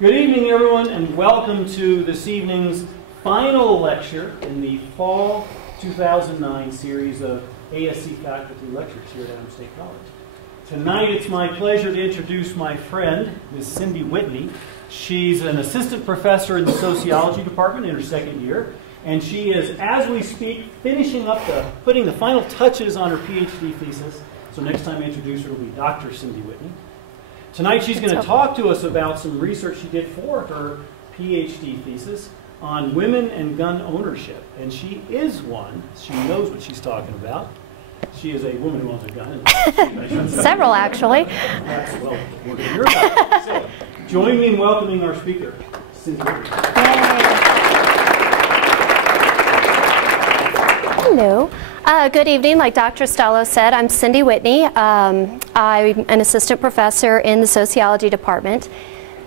Good evening, everyone, and welcome to this evening's final lecture in the fall 2009 series of ASC faculty lectures here at Adams State College. Tonight, it's my pleasure to introduce my friend, Ms. Cindy Whitney. She's an assistant professor in the sociology department in her second year, and she is, as we speak, finishing up putting the final touches on her PhD thesis. So next time I introduce her will be Dr. Cindy Whitney. Tonight she's going to talk to us about some research she did for her PhD thesis on women and gun ownership. And she is one. She knows what she's talking about. She is a woman who owns a gun. Several, actually. Well, we're going to hear about it. So, join me in welcoming our speaker, Cindy Whitney. Hello. Good evening. Like Dr. Stallo said, I'm Cindy Whitney. I'm an assistant professor in the sociology department,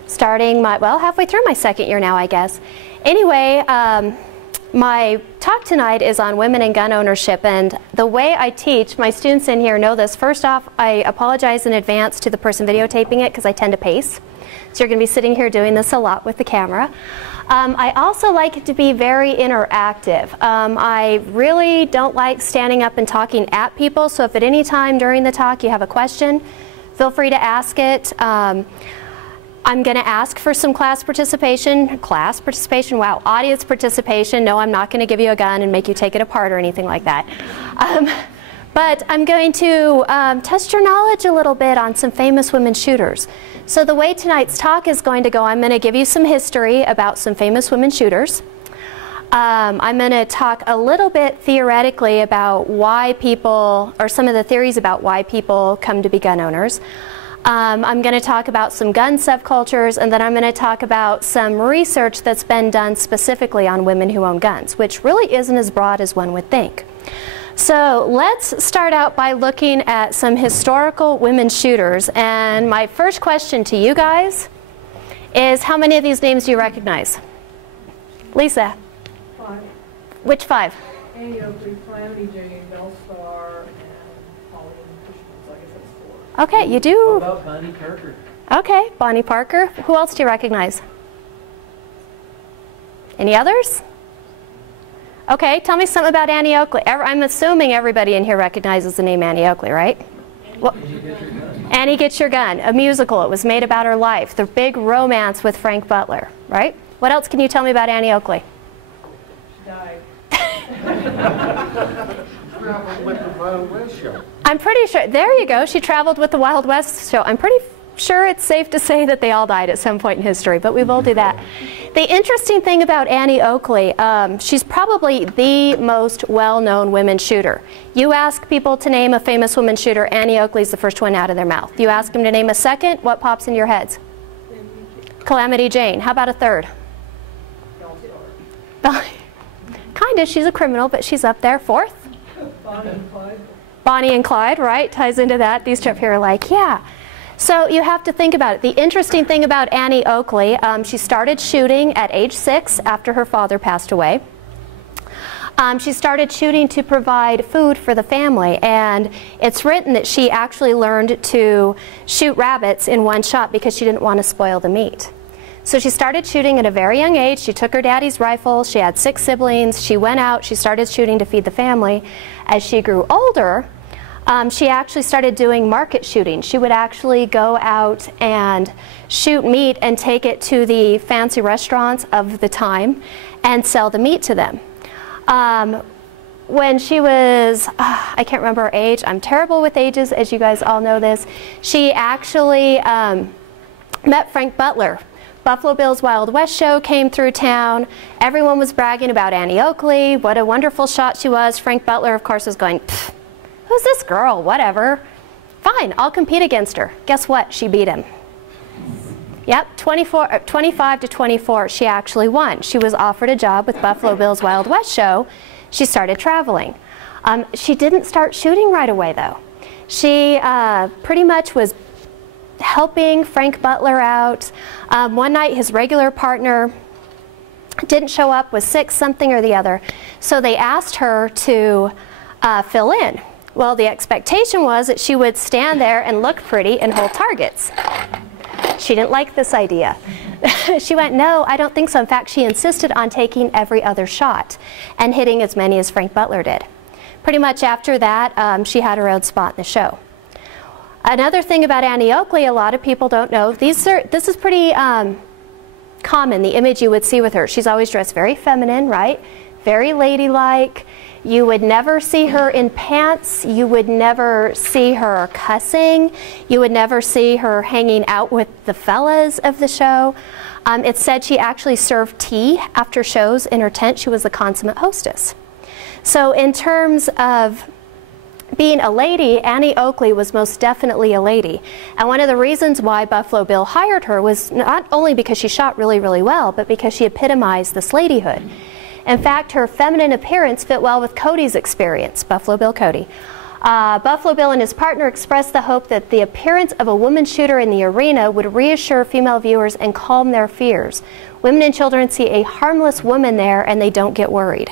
starting halfway through my second year now, I guess. Anyway, my talk tonight is on women and gun ownership, and the way I teach, my students in here know this. First off, I apologize in advance to the person videotaping it because I tend to pace. So you're going to be sitting here doing this a lot with the camera. I also like it to be very interactive. I really don't like standing up and talking at people, so if at any time during the talk you have a question, feel free to ask it. I'm going to ask for some class participation. Wow, audience participation. No, I'm not going to give you a gun and make you take it apart or anything like that. But I'm going to test your knowledge a little bit on some famous women shooters. So the way tonight's talk is going to go, I'm going to give you some history about some famous women shooters. I'm going to talk a little bit theoretically about why people, or some of the theories about why people come to be gun owners. I'm going to talk about some gun subcultures, and then I'm going to talk about some research that's been done specifically on women who own guns, which really isn't as broad as one would think. So let's start out by looking at some historical women shooters. And my first question to you guys is, how many of these names do you recognize? Lisa? 5. Which 5? Oakley, Calamity Jane, Belle Starr, and Holly and so I guess that's 4. Okay, you do. How about Bonnie Parker? Okay, Bonnie Parker. Who else do you recognize? Any others? Okay, tell me something about Annie Oakley. I'm assuming everybody in here recognizes the name Annie Oakley, right? Annie Gets Your Gun, a musical. It was made about her life. The big romance with Frank Butler, right? What else can you tell me about Annie Oakley? She died. Traveled with the Wild West show. I'm pretty sure, there you go, she traveled with the Wild West show. I'm pretty sure it's safe to say that they all died at some point in history, but we will do that. The interesting thing about Annie Oakley, she's probably the most well-known women shooter. You ask people to name a famous woman shooter, Annie Oakley's the first one out of their mouth. You ask them to name a second, what pops in your heads? Calamity Jane. How about a third? Kinda, she's a criminal, but she's up there. Fourth? Bonnie and Clyde. Bonnie and Clyde, right? Ties into that. These two up here are like, yeah. So you have to think about it. The interesting thing about Annie Oakley, she started shooting at age 6 after her father passed away. She started shooting to provide food for the family, and it's written that she actually learned to shoot rabbits in one shot because she didn't want to spoil the meat. So she started shooting at a very young age. She took her daddy's rifle. She had 6 siblings. She went out. She started shooting to feed the family. As she grew older, she actually started doing market shooting. She would actually go out and shoot meat and take it to the fancy restaurants of the time and sell the meat to them. When she was, I can't remember her age. I'm terrible with ages, as you guys all know this. She actually met Frank Butler. Buffalo Bill's Wild West show came through town. Everyone was bragging about Annie Oakley, what a wonderful shot she was. Frank Butler, of course, was going, who's this girl? Whatever. Fine, I'll compete against her. Guess what? She beat him. Yep, 25 to 24, she actually won. She was offered a job with Buffalo Bill's Wild West show. She started traveling. She didn't start shooting right away, though. She pretty much was helping Frank Butler out. One night, his regular partner didn't show up, was sick, something or the other. So they asked her to fill in. Well, the expectation was that she would stand there and look pretty and hold targets. She didn't like this idea. She went, no, I don't think so. In fact, she insisted on taking every other shot and hitting as many as Frank Butler did. Pretty much after that, she had her own spot in the show. Another thing about Annie Oakley, a lot of people don't know, this is pretty common, the image you would see with her. She's always dressed very feminine, right? Very ladylike. You would never see her in pants. You would never see her cussing. You would never see her hanging out with the fellas of the show. It's said she actually served tea after shows in her tent. She was the consummate hostess. So in terms of being a lady, Annie Oakley was most definitely a lady. And one of the reasons why Buffalo Bill hired her was not only because she shot really, really well, but because she epitomized this ladyhood. In fact, her feminine appearance fit well with Cody's experience, Buffalo Bill Cody. Buffalo Bill and his partner expressed the hope that the appearance of a woman shooter in the arena would reassure female viewers and calm their fears. Women and children see a harmless woman there and they don't get worried.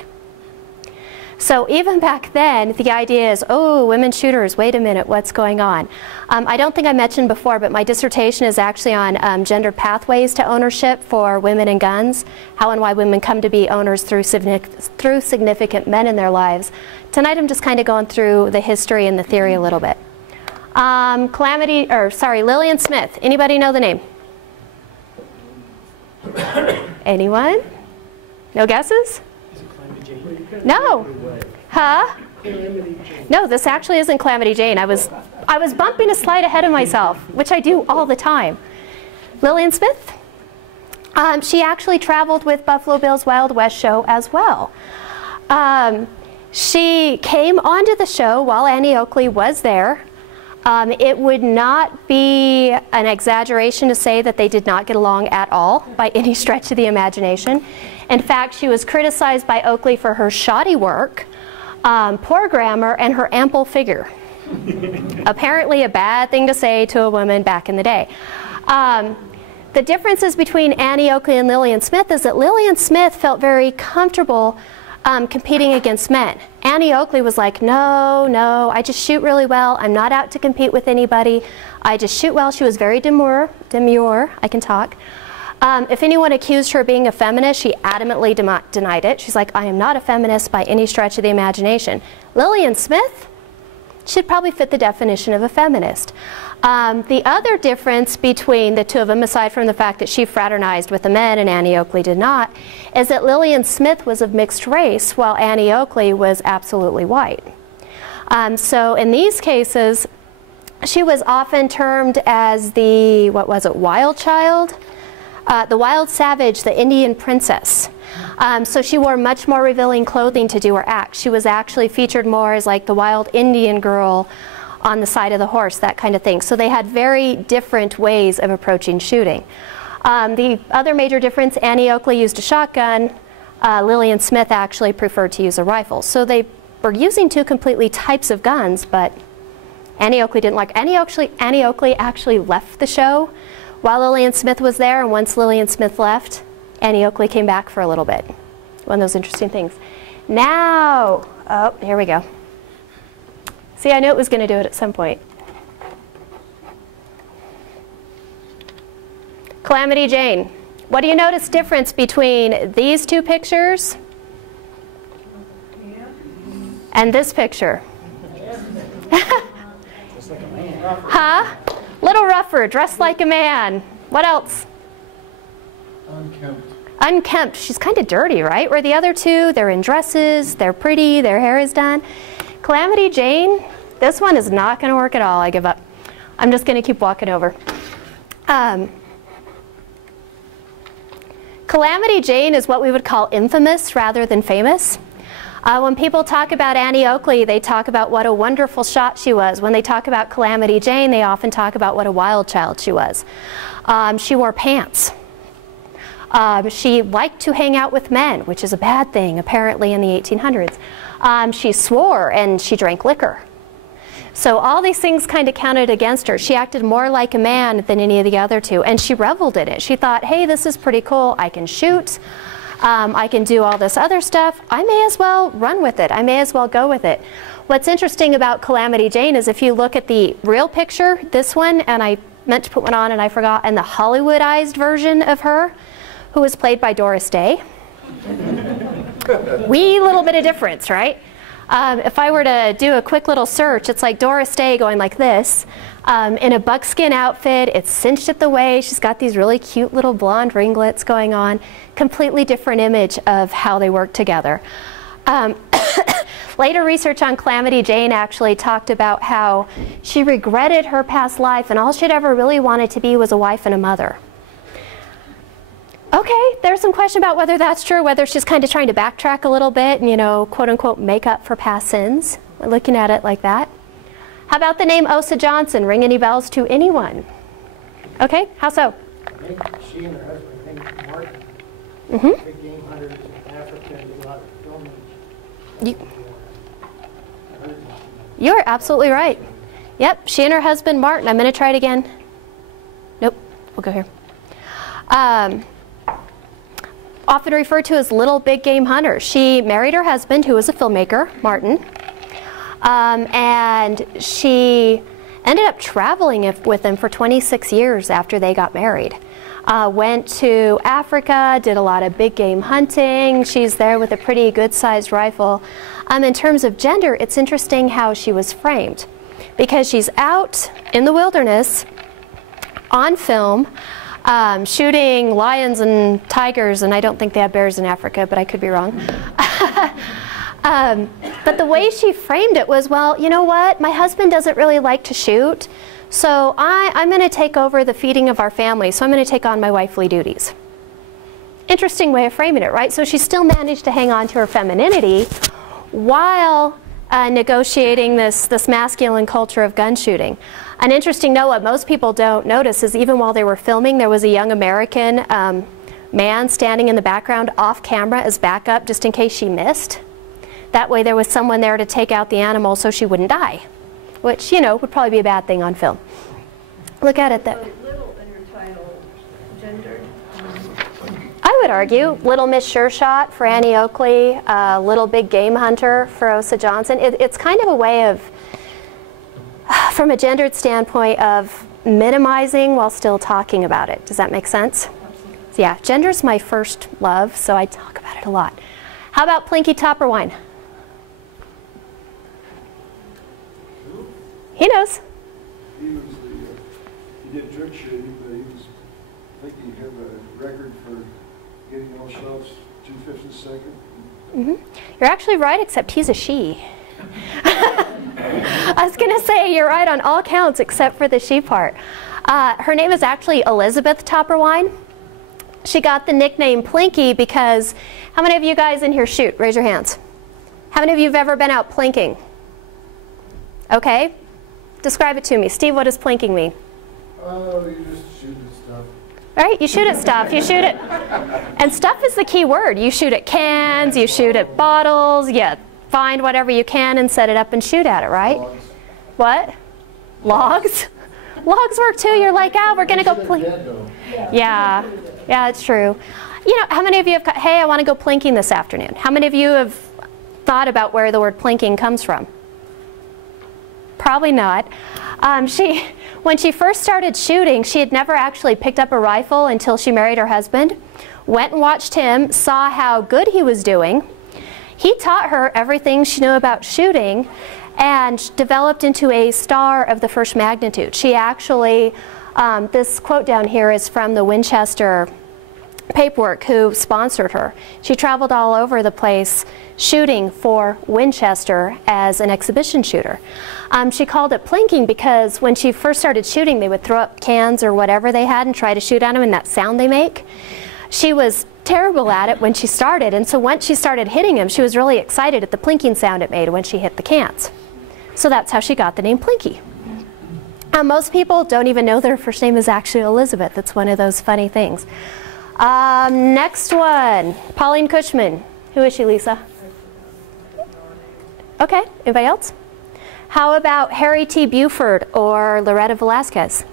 So even back then, the idea is, oh, women shooters, wait a minute, what's going on? I don't think I mentioned before, but my dissertation is actually on gender pathways to ownership for women and guns, how and why women come to be owners through significant men in their lives. Tonight I'm just kind of going through the history and the theory a little bit. Lillian Smith, anybody know the name? Anyone? No guesses? No. Huh? No, this actually isn't Calamity Jane. I was bumping a slide ahead of myself, which I do all the time. Lillian Smith? She actually traveled with Buffalo Bill's Wild West show as well. She came onto the show while Annie Oakley was there. It would not be an exaggeration to say that they did not get along at all by any stretch of the imagination. In fact, she was criticized by Oakley for her shoddy work, poor grammar, and her ample figure. Apparently a bad thing to say to a woman back in the day. The differences between Annie Oakley and Lillian Smith is that Lillian Smith felt very comfortable competing against men. Annie Oakley was like, no, I just shoot really well. I'm not out to compete with anybody. I just shoot well. She was very demure, I can talk. If anyone accused her of being a feminist, she adamantly denied it. She's like, I am not a feminist by any stretch of the imagination. Lillian Smith should probably fit the definition of a feminist. The other difference between the two of them, aside from the fact that she fraternized with the men and Annie Oakley did not, is that Lillian Smith was of mixed race while Annie Oakley was absolutely white. So in these cases, she was often termed as the, wild child? The wild savage, the Indian princess. So she wore much more revealing clothing to do her act. She was actually featured more as like the wild Indian girl on the side of the horse, that kind of thing. So they had very different ways of approaching shooting. The other major difference, Annie Oakley used a shotgun. Lillian Smith actually preferred to use a rifle. So they were using two completely types of guns, but Annie Oakley didn't like. Annie Oakley actually left the show while Lillian Smith was there, and once Lillian Smith left, Annie Oakley came back for a little bit. One of those interesting things. Now, oh, here we go. See, I knew it was going to do it at some point. Calamity Jane. What do you notice difference between these two pictures and this picture? Huh? Little rougher, dressed like a man. What else? Unkempt. Unkempt. She's kind of dirty, right? Where the other two, they're in dresses, they're pretty, their hair is done. Calamity Jane, this one is not going to work at all. I give up. I'm just going to keep walking over. Calamity Jane is what we would call infamous rather than famous. When people talk about Annie Oakley, they talk about what a wonderful shot she was. When they talk about Calamity Jane, they often talk about what a wild child she was. She wore pants. She liked to hang out with men, which is a bad thing, apparently, in the 1800s. She swore and she drank liquor. So all these things kind of counted against her. She acted more like a man than any of the other two, and she reveled in it. She thought, hey, this is pretty cool. I can shoot. I can do all this other stuff. I may as well run with it. I may as well go with it. What's interesting about Calamity Jane is if you look at the real picture, this one, and I meant to put one on and I forgot, and the Hollywoodized version of her, who was played by Doris Day. Wee little bit of difference, right? If I were to do a quick little search, it's like Doris Day going like this, in a buckskin outfit, it's cinched at the waist, she's got these really cute little blonde ringlets going on, completely different image of how they work together. Later research on Calamity Jane actually talked about how she regretted her past life and all she'd ever really wanted to be was a wife and a mother. Okay, there's some question about whether that's true, whether she's kind of trying to backtrack a little bit and, you know, quote unquote, make up for past sins. We're looking at it like that. How about the name Osa Johnson? Ring any bells to anyone? Okay, how so? I think she and her husband, I think Martin, big game hunters in Africa and did a lot of filming. You're absolutely right. Yep, she and her husband Martin. I'm going to try it again. Nope, we'll go here. Often referred to as little big game hunters. She married her husband, who was a filmmaker, Martin, and she ended up traveling with him for 26 years after they got married. Went to Africa, did a lot of big game hunting. She's there with a pretty good-sized rifle. In terms of gender, it's interesting how she was framed, because she's out in the wilderness on film, shooting lions and tigers, and I don't think they have bears in Africa, but I could be wrong. But the way she framed it was, well, you know what? My husband doesn't really like to shoot, so I'm going to take over the feeding of our family, so I'm going to take on my wifely duties. Interesting way of framing it, right? So she still managed to hang on to her femininity while negotiating this masculine culture of gun shooting. An interesting note, what most people don't notice is even while they were filming, there was a young American man standing in the background off camera as backup just in case she missed. That way there was someone there to take out the animal so she wouldn't die, which, you know, would probably be a bad thing on film. Look at it. Little in your title, gendered. I would argue Little Miss Sure Shot for Annie Oakley, Little Big Game Hunter for Osa Johnson. It's kind of a way of, from a gendered standpoint, of minimizing while still talking about it. Does that make sense? So yeah, gender's my first love, so I talk about it a lot. How about Plinky Topper Wine? He knows. He was he did trick shooting, but he was, I think he had a record for getting all shots 2/5 a second. You're actually right, except he's a she. I was going to say you're right on all counts except for the she part. Her name is actually Elizabeth Topper Wine. She got the nickname Plinky because, how many of you guys in here shoot? Raise your hands. How many of you have ever been out plinking? Okay. Describe it to me. Steve, what does plinking mean? Oh, you just shoot at stuff. Right? You shoot at stuff. You shoot at... And stuff is the key word. You shoot at cans, you shoot at bottles, you find whatever you can and set it up and shoot at it, right? Logs. What? Logs? Logs work too. You're like, ah, we're going to go plink. Yeah. Yeah, it's true. You know, how many of you have, hey, I want to go plinking this afternoon? How many of you have thought about where the word plinking comes from? Probably not. When she first started shooting, she had never actually picked up a rifle until she married her husband. Went and watched him, saw how good he was doing. He taught her everything she knew about shooting and developed into a star of the first magnitude. She actually, this quote down here is from the Winchester paperwork who sponsored her. She traveled all over the place shooting for Winchester as an exhibition shooter. She called it plinking because when she first started shooting, they would throw up cans or whatever they had and try to shoot at them, and that sound they make. She was terrible at it when she started, and so once she started hitting him, she was really excited at the plinking sound it made when she hit the cans. So that's how she got the name Plinky. Most people don't even know that her first name is actually Elizabeth. It's one of those funny things. Next one, Pauline Cushman. Who is she, Lisa? Okay, anybody else? How about Harry T. Buford or Loretta Velasquez?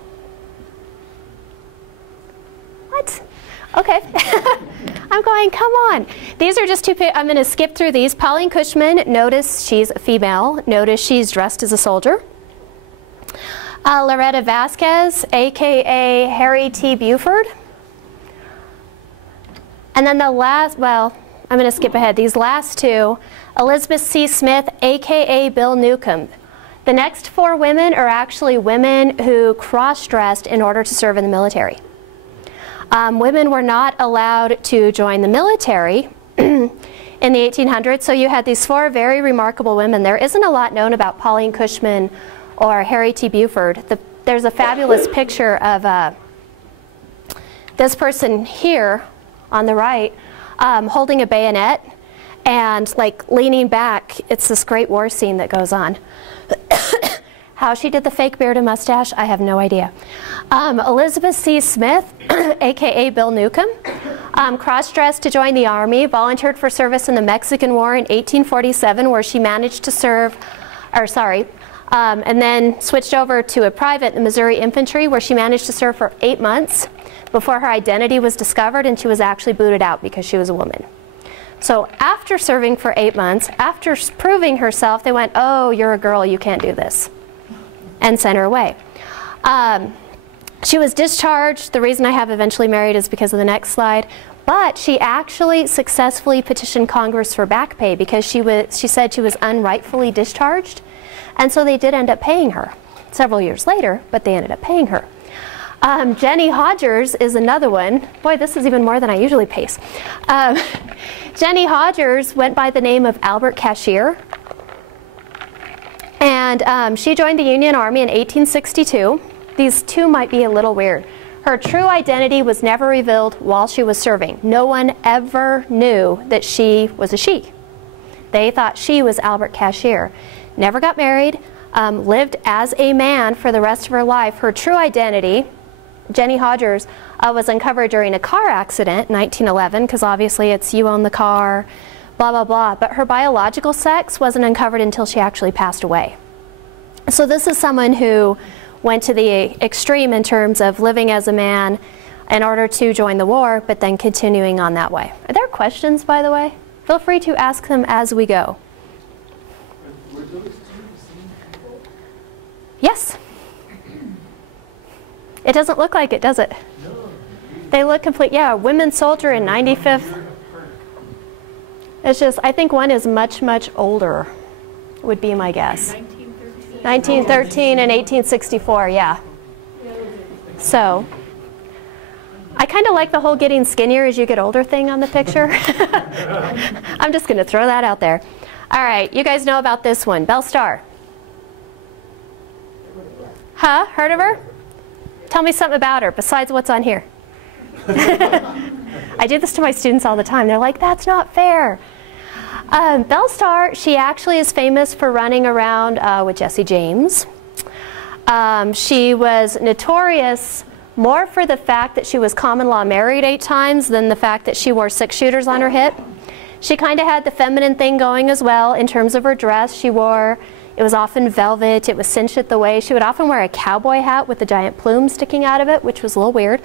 What? Okay. I'm going, come on. These are just two, I'm going to skip through these. Pauline Cushman, notice she's a female. Notice she's dressed as a soldier. Loretta Vasquez, a.k.a. Harry T. Buford. And then the last, well, I'm going to skip ahead. These last two, Elizabeth C. Smith, a.k.a. Bill Newcomb. The next four women are actually women who cross-dressed in order to serve in the military. Women were not allowed to join the military in the 1800s, so you had these four very remarkable women. There isn't a lot known about Pauline Cushman or Harry T. Buford. There's a fabulous picture of this person here on the right holding a bayonet and like leaning back. It's this great war scene that goes on. How she did the fake beard and mustache, I have no idea. Elizabeth C. Smith, a.k.a. Bill Newcomb, cross-dressed to join the Army, volunteered for service in the Mexican War in 1847, where she managed to serve, and then switched over to a private in the Missouri Infantry, where she managed to serve for 8 months before her identity was discovered, and she was actually booted out because she was a woman. So after serving for 8 months, after proving herself, they went, oh, you're a girl, you can't do this, and sent her away. She was discharged. The reason I have eventually married is because of the next slide. But she actually successfully petitioned Congress for back pay because she said she was unrightfully discharged. And so they did end up paying her several years later, but they ended up paying her. Jenny Hodgers is another one. Boy, this is even more than I usually pace. Jenny Hodgers went by the name of Albert Cashier. And she joined the Union Army in 1862. These two might be a little weird. Her true identity was never revealed while she was serving. No one ever knew that she was a she. They thought she was Albert Cashier. Never got married, lived as a man for the rest of her life. Her true identity, Jenny Hodgers, was uncovered during a car accident in 1911, because obviously it's you own the car, blah, blah, blah. But her biological sex wasn't uncovered until she actually passed away. So this is someone who went to the extreme in terms of living as a man in order to join the war, but then continuing on that way. Are there questions, by the way? Feel free to ask them as we go. Were those two the same people? Yes. It doesn't look like it, does it? No. They look complete. Yeah, women soldier in 95th. It's just, I think one is much, much older, would be my guess. 1913 and 1864, yeah. So, I kind of like the whole getting skinnier as you get older thing on the picture. I'm just going to throw that out there. All right, you guys know about this one, Belle Starr. Huh? Heard of her? Tell me something about her besides what's on here. I do this to my students all the time. They're like, that's not fair. Belle Starr, she actually is famous for running around with Jesse James. She was notorious more for the fact that she was common law married 8 times than the fact that she wore 6 shooters on her hip. She kind of had the feminine thing going as well in terms of her dress. She wore, it was often velvet, it was cinched at the waist. She would often wear a cowboy hat with a giant plume sticking out of it, which was a little weird.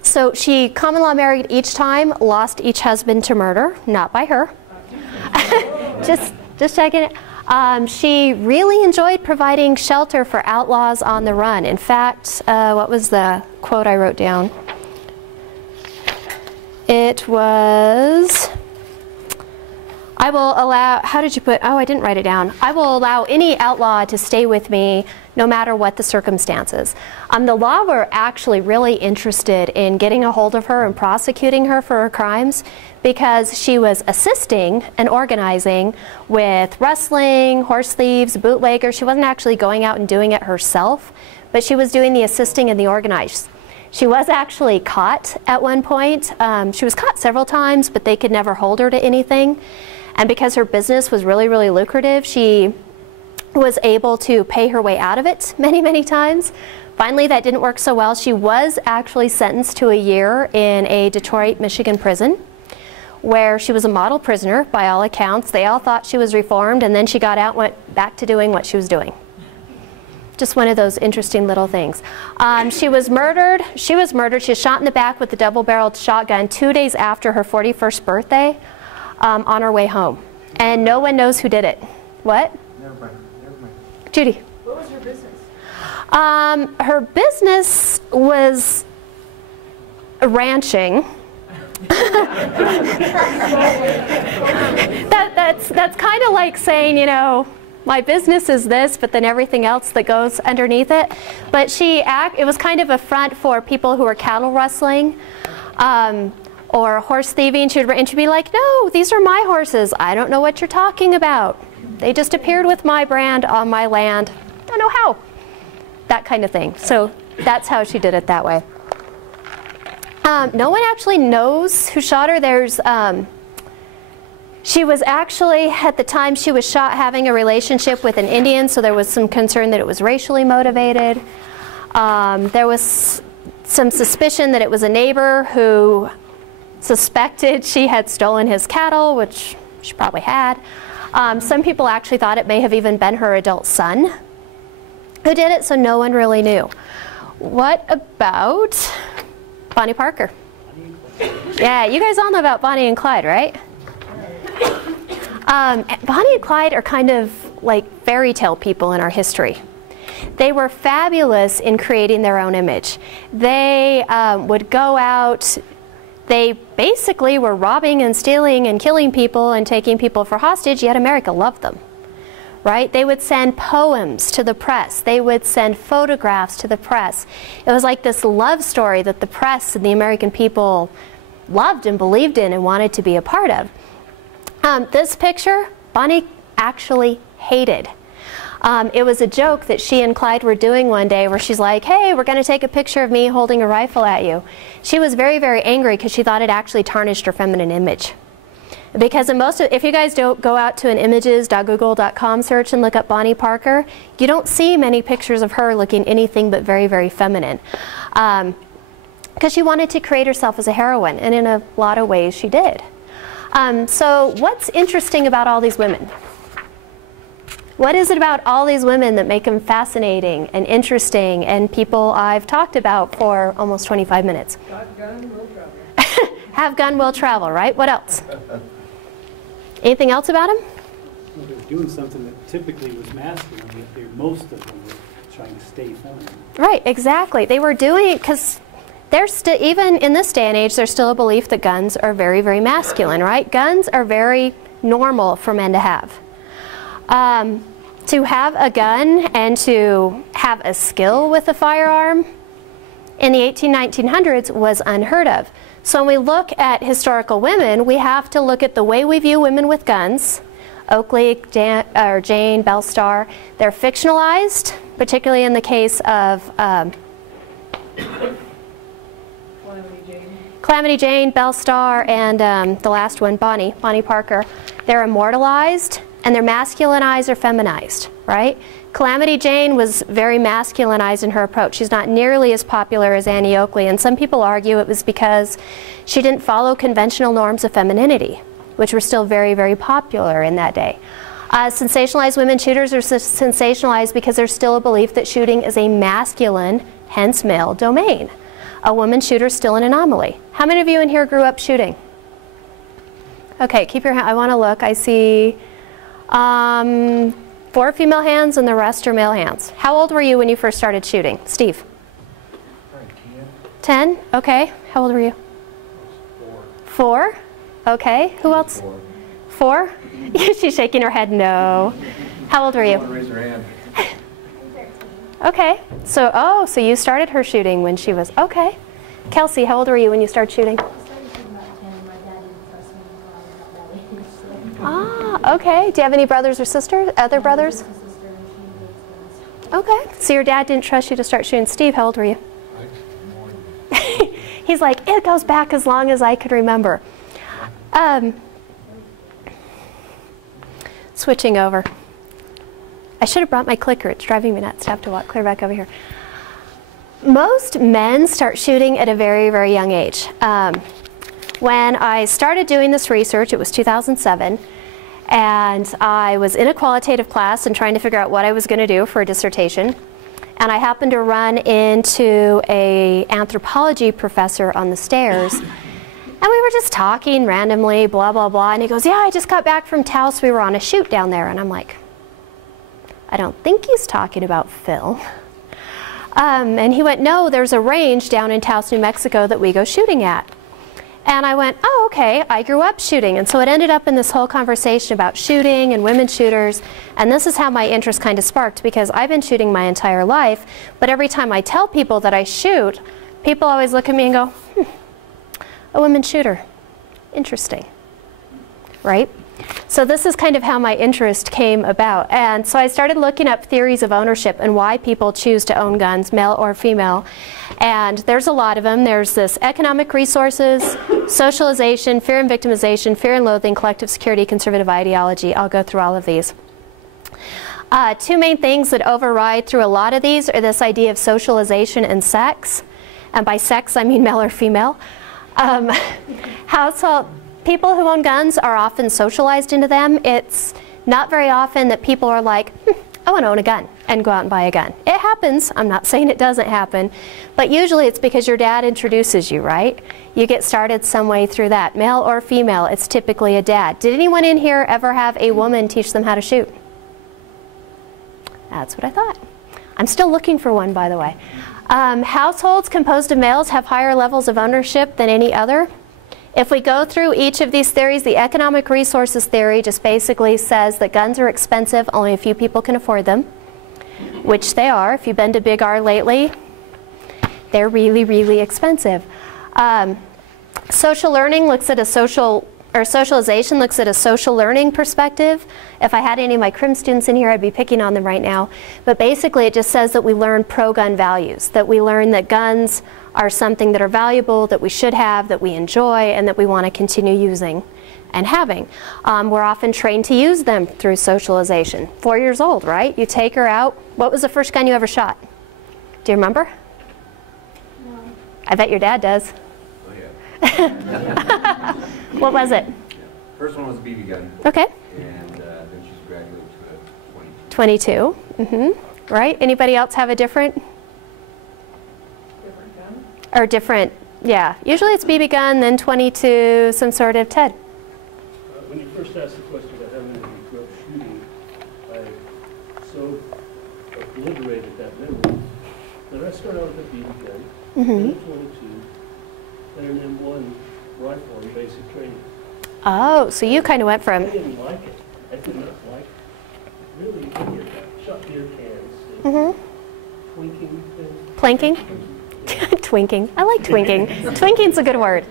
So she common law married each time, lost each husband to murder, not by her. just checking it. She really enjoyed providing shelter for outlaws on the run. In fact, what was the quote I wrote down? It was, I will allow, how did you put, oh, I didn't write it down. I will allow any outlaw to stay with me no matter what the circumstances. The law were actually really interested in getting a hold of her and prosecuting her for her crimes because she was assisting and organizing with rustling, horse thieves, bootleggers. She wasn't actually going out and doing it herself, but she was doing the assisting and the organized. She was actually caught at one point. She was caught several times, but they could never hold her to anything. And because her business was really, really lucrative, she was able to pay her way out of it many, many times. Finally, that didn't work so well. She was actually sentenced to a year in a Detroit, Michigan prison, where she was a model prisoner by all accounts. They all thought she was reformed, and then she got out and went back to doing what she was doing. Just one of those interesting little things. She was murdered. She was shot in the back with a double-barreled shotgun 2 days after her 41st birthday on her way home. And no one knows who did it. What? Never mind. Judy. What was her business? Her business was ranching. That's kind of like saying, you know, my business is this, but then everything else that goes underneath it. But it was kind of a front for people who were cattle rustling or horse thieving. She'd be like, no, these are my horses. I don't know what you're talking about. They just appeared with my brand on my land. Don't know how. That kind of thing. So that's how she did it that way. No one actually knows who shot her. She was actually, at the time she was shot, having a relationship with an Indian, so there was some concern that it was racially motivated. There was some suspicion that it was a neighbor who suspected she had stolen his cattle, which she probably had. Some people actually thought it may have even been her adult son who did it, so no one really knew. What about Bonnie Parker? Yeah, you guys all know about Bonnie and Clyde, right? Bonnie and Clyde are kind of like fairy tale people in our history. They were fabulous in creating their own image. They would go out, they basically were robbing and stealing and killing people and taking people for hostage, yet America loved them. Right? They would send poems to the press. They would send photographs to the press. It was like this love story that the press and the American people loved and believed in and wanted to be a part of. This picture, Bonnie actually hated. It was a joke that she and Clyde were doing one day where she's like, hey, we're going to take a picture of me holding a rifle at you. She was very, very angry because she thought it actually tarnished her feminine image. Because if you guys don't go out to an images.google.com search and look up Bonnie Parker, you don't see many pictures of her looking anything but very, very feminine. Because she wanted to create herself as a heroine, and in a lot of ways she did. So what's interesting about all these women? What is it about all these women that make them fascinating and interesting and people I've talked about for almost 25 minutes? Got gun, will travel. Have gun, will travel, right? What else? Anything else about them? Well, they're doing something that typically was masculine, yet most of them were trying to stay feminine. Right, exactly. They were doing it because even in this day and age, there's still a belief that guns are very, very masculine, right? Guns are very normal for men to have. To have a gun and to have a skill with a firearm in the 1900s was unheard of. So when we look at historical women, we have to look at the way we view women with guns. Oakley, Jane, Belle Starr, they're fictionalized, particularly in the case of Calamity Jane, Belle Starr, and the last one, Bonnie Parker. They're immortalized, and they're masculinized or feminized, right? Calamity Jane was very masculinized in her approach. She's not nearly as popular as Annie Oakley, and some people argue it was because she didn't follow conventional norms of femininity, which were still very, very popular in that day. Sensationalized women shooters are sensationalized because there's still a belief that shooting is a masculine, hence male, domain. A woman shooter is still an anomaly. How many of you in here grew up shooting? Okay, keep your hand. I want to look. I see 4 female hands and the rest are male hands. How old were you when you first started shooting? Steve? 10? Okay. How old were you? 4. Okay. Who else? 4? She's shaking her head no. How old were you? Raise her hand. Okay. So you started her shooting when she was, okay. Kelsey, how old were you when you started shooting? Ah, okay. Do you have any brothers or sisters? Other brothers? Okay. So your dad didn't trust you to start shooting. Steve, how old were you? He's like, it goes back as long as I could remember. Switching over. I should have brought my clicker. It's driving me nuts to have to walk clear back over here. Most men start shooting at a very, very young age. When I started doing this research, it was 2007, and I was in a qualitative class and trying to figure out what I was going to do for a dissertation. And I happened to run into an anthropology professor on the stairs. And we were just talking randomly, blah, blah, blah. And he goes, yeah, I just got back from Taos. We were on a shoot down there. And I'm like, I don't think he's talking about Phil. And he went, no, there's a range down in Taos, New Mexico that we go shooting at. And I went, oh, okay, I grew up shooting. And so it ended up in this whole conversation about shooting and women shooters. And this is how my interest kind of sparked, because I've been shooting my entire life. But every time I tell people that I shoot, people always look at me and go, a women shooter. Interesting. Right? So this is kind of how my interest came about. And so I started looking up theories of ownership and why people choose to own guns, male or female. And there's a lot of them. There's this economic resources, socialization, fear and victimization, fear and loathing, collective security, conservative ideology. I'll go through all of these. Two main things that override through a lot of these are this idea of socialization and sex. And by sex, I mean male or female. Household. People who own guns are often socialized into them. It's not very often that people are like, I want to own a gun and go out and buy a gun. It happens. I'm not saying it doesn't happen. But usually it's because your dad introduces you, right? You get started some way through that. Male or female, it's typically a dad. Did anyone in here ever have a woman teach them how to shoot? That's what I thought. I'm still looking for one, by the way. Households composed of males have higher levels of ownership than any other. If we go through each of these theories, the economic resources theory just basically says that guns are expensive, only a few people can afford them, which they are. If you've been to Big R lately, they're really, really expensive. Social learning looks at a socialization looks at a social learning perspective. If I had any of my crim students in here, I'd be picking on them right now. But basically, it just says that we learn pro-gun values, that we learn that guns are something that are valuable, that we should have, that we enjoy, and that we want to continue using and having. We're often trained to use them through socialization. 4 years old, right? You take her out. What was the first gun you ever shot? Do you remember? No. I bet your dad does. Oh, yeah. What was it? First one was a BB gun. Okay. And then she's graduated to a 22. 22. Right? Anybody else have a different? Different gun? Or different, yeah. Usually it's BB gun, then 22, some sort of Ted. When you first asked the question about how many of you grew up shooting, I so obliterated that memory. Then I started out with a BB gun, then a 22, and then one rifle in basic training. Oh, so you kind of went I from, didn't like it. I did not like really any of that. Shot beer cans, twinking things. planking? Twinking. I like twinking. Twinking's a good word.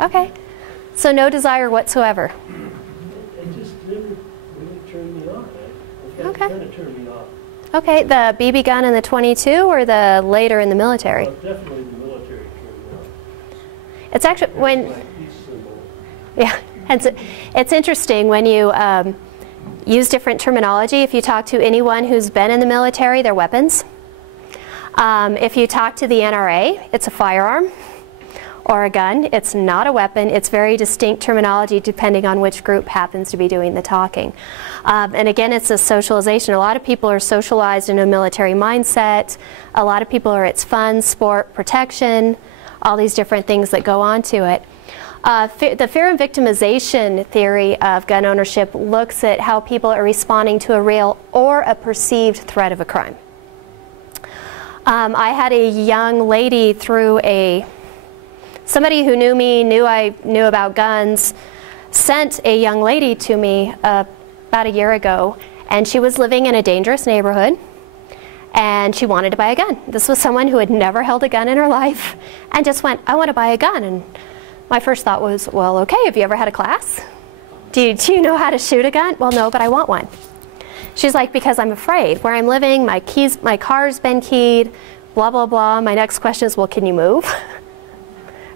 Okay. So no desire whatsoever. It just never really turned me on. It Okay. kind of turned me off. Okay, the BB gun and the 22 or the later in the military? Well, definitely the military turned me on. It's actually when, Like peace symbol. yeah, it's interesting when you use different terminology. If you talk to anyone who's been in the military, they're weapons. If you talk to the NRA, it's a firearm or a gun. It's not a weapon. It's very distinct terminology depending on which group happens to be doing the talking. And again, it's a socialization. A lot of people are socialized in a military mindset. A lot of people are, it's fun, sport, protection, all these different things that go on to it. The fear and victimization theory of gun ownership looks at how people are responding to a real or a perceived threat of a crime. I had a young lady through somebody who knew me, knew I knew about guns, sent a young lady to me about a year ago, and she was living in a dangerous neighborhood, and she wanted to buy a gun. This was someone who had never held a gun in her life, and just went, I want to buy a gun. And my first thought was, well, okay, have you ever had a class? Do you know how to shoot a gun? Well, no, but I want one. She's like, because I'm afraid. Where I'm living, my car's been keyed, blah, blah, blah. My next question is, well, can you move?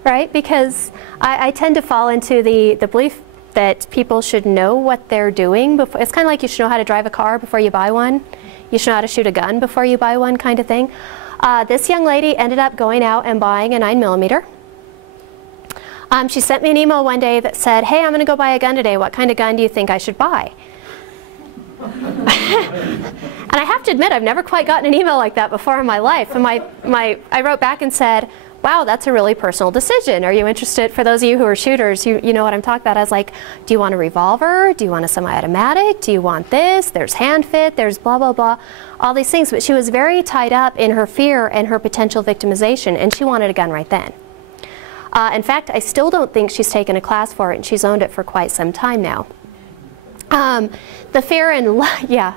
Right? Because I tend to fall into the belief that people should know what they're doing. Before. It's kind of like you should know how to drive a car before you buy one. You should know how to shoot a gun before you buy one, kind of thing. This young lady ended up going out and buying a 9mm. She sent me an email one day that said, hey, I'm going to go buy a gun today. What kind of gun do you think I should buy? And I have to admit, I've never quite gotten an email like that before in my life. And I wrote back and said, wow, that's a really personal decision. Are you interested, for those of you who are shooters, you know what I'm talking about. I was like, do you want a revolver? Do you want a semi-automatic? Do you want this? There's hand fit, there's blah, blah, blah, all these things. But she was very tied up in her fear and her potential victimization, and she wanted a gun right then. In fact, I still don't think she's taken a class for it, and she's owned it for quite some time now. The fear and, yeah.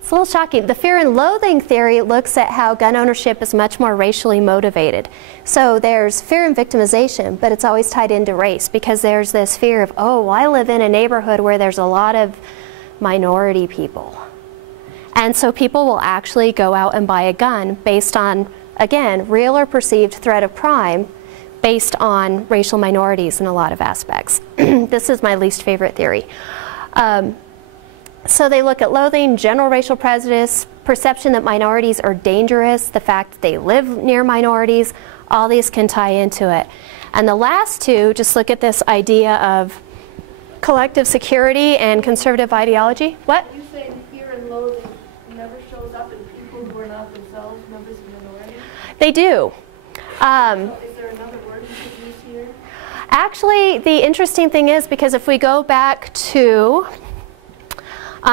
It's a little shocking. The fear and loathing theory looks at how gun ownership is much more racially motivated. So there's fear and victimization, but it's always tied into race, because there's this fear of, oh, well, I live in a neighborhood where there's a lot of minority people. And so people will actually go out and buy a gun based on, again, real or perceived threat of crime based on racial minorities in a lot of aspects. This is my least favorite theory. So they look at loathing, general racial prejudice, perception that minorities are dangerous, the fact that they live near minorities, all these can tie into it. And the last two just look at this idea of collective security and conservative ideology. What? You say fear and loathing never shows up in people who are not themselves members of minorities? They do. So is there another word you could use here? Actually, the interesting thing is, because if we go back to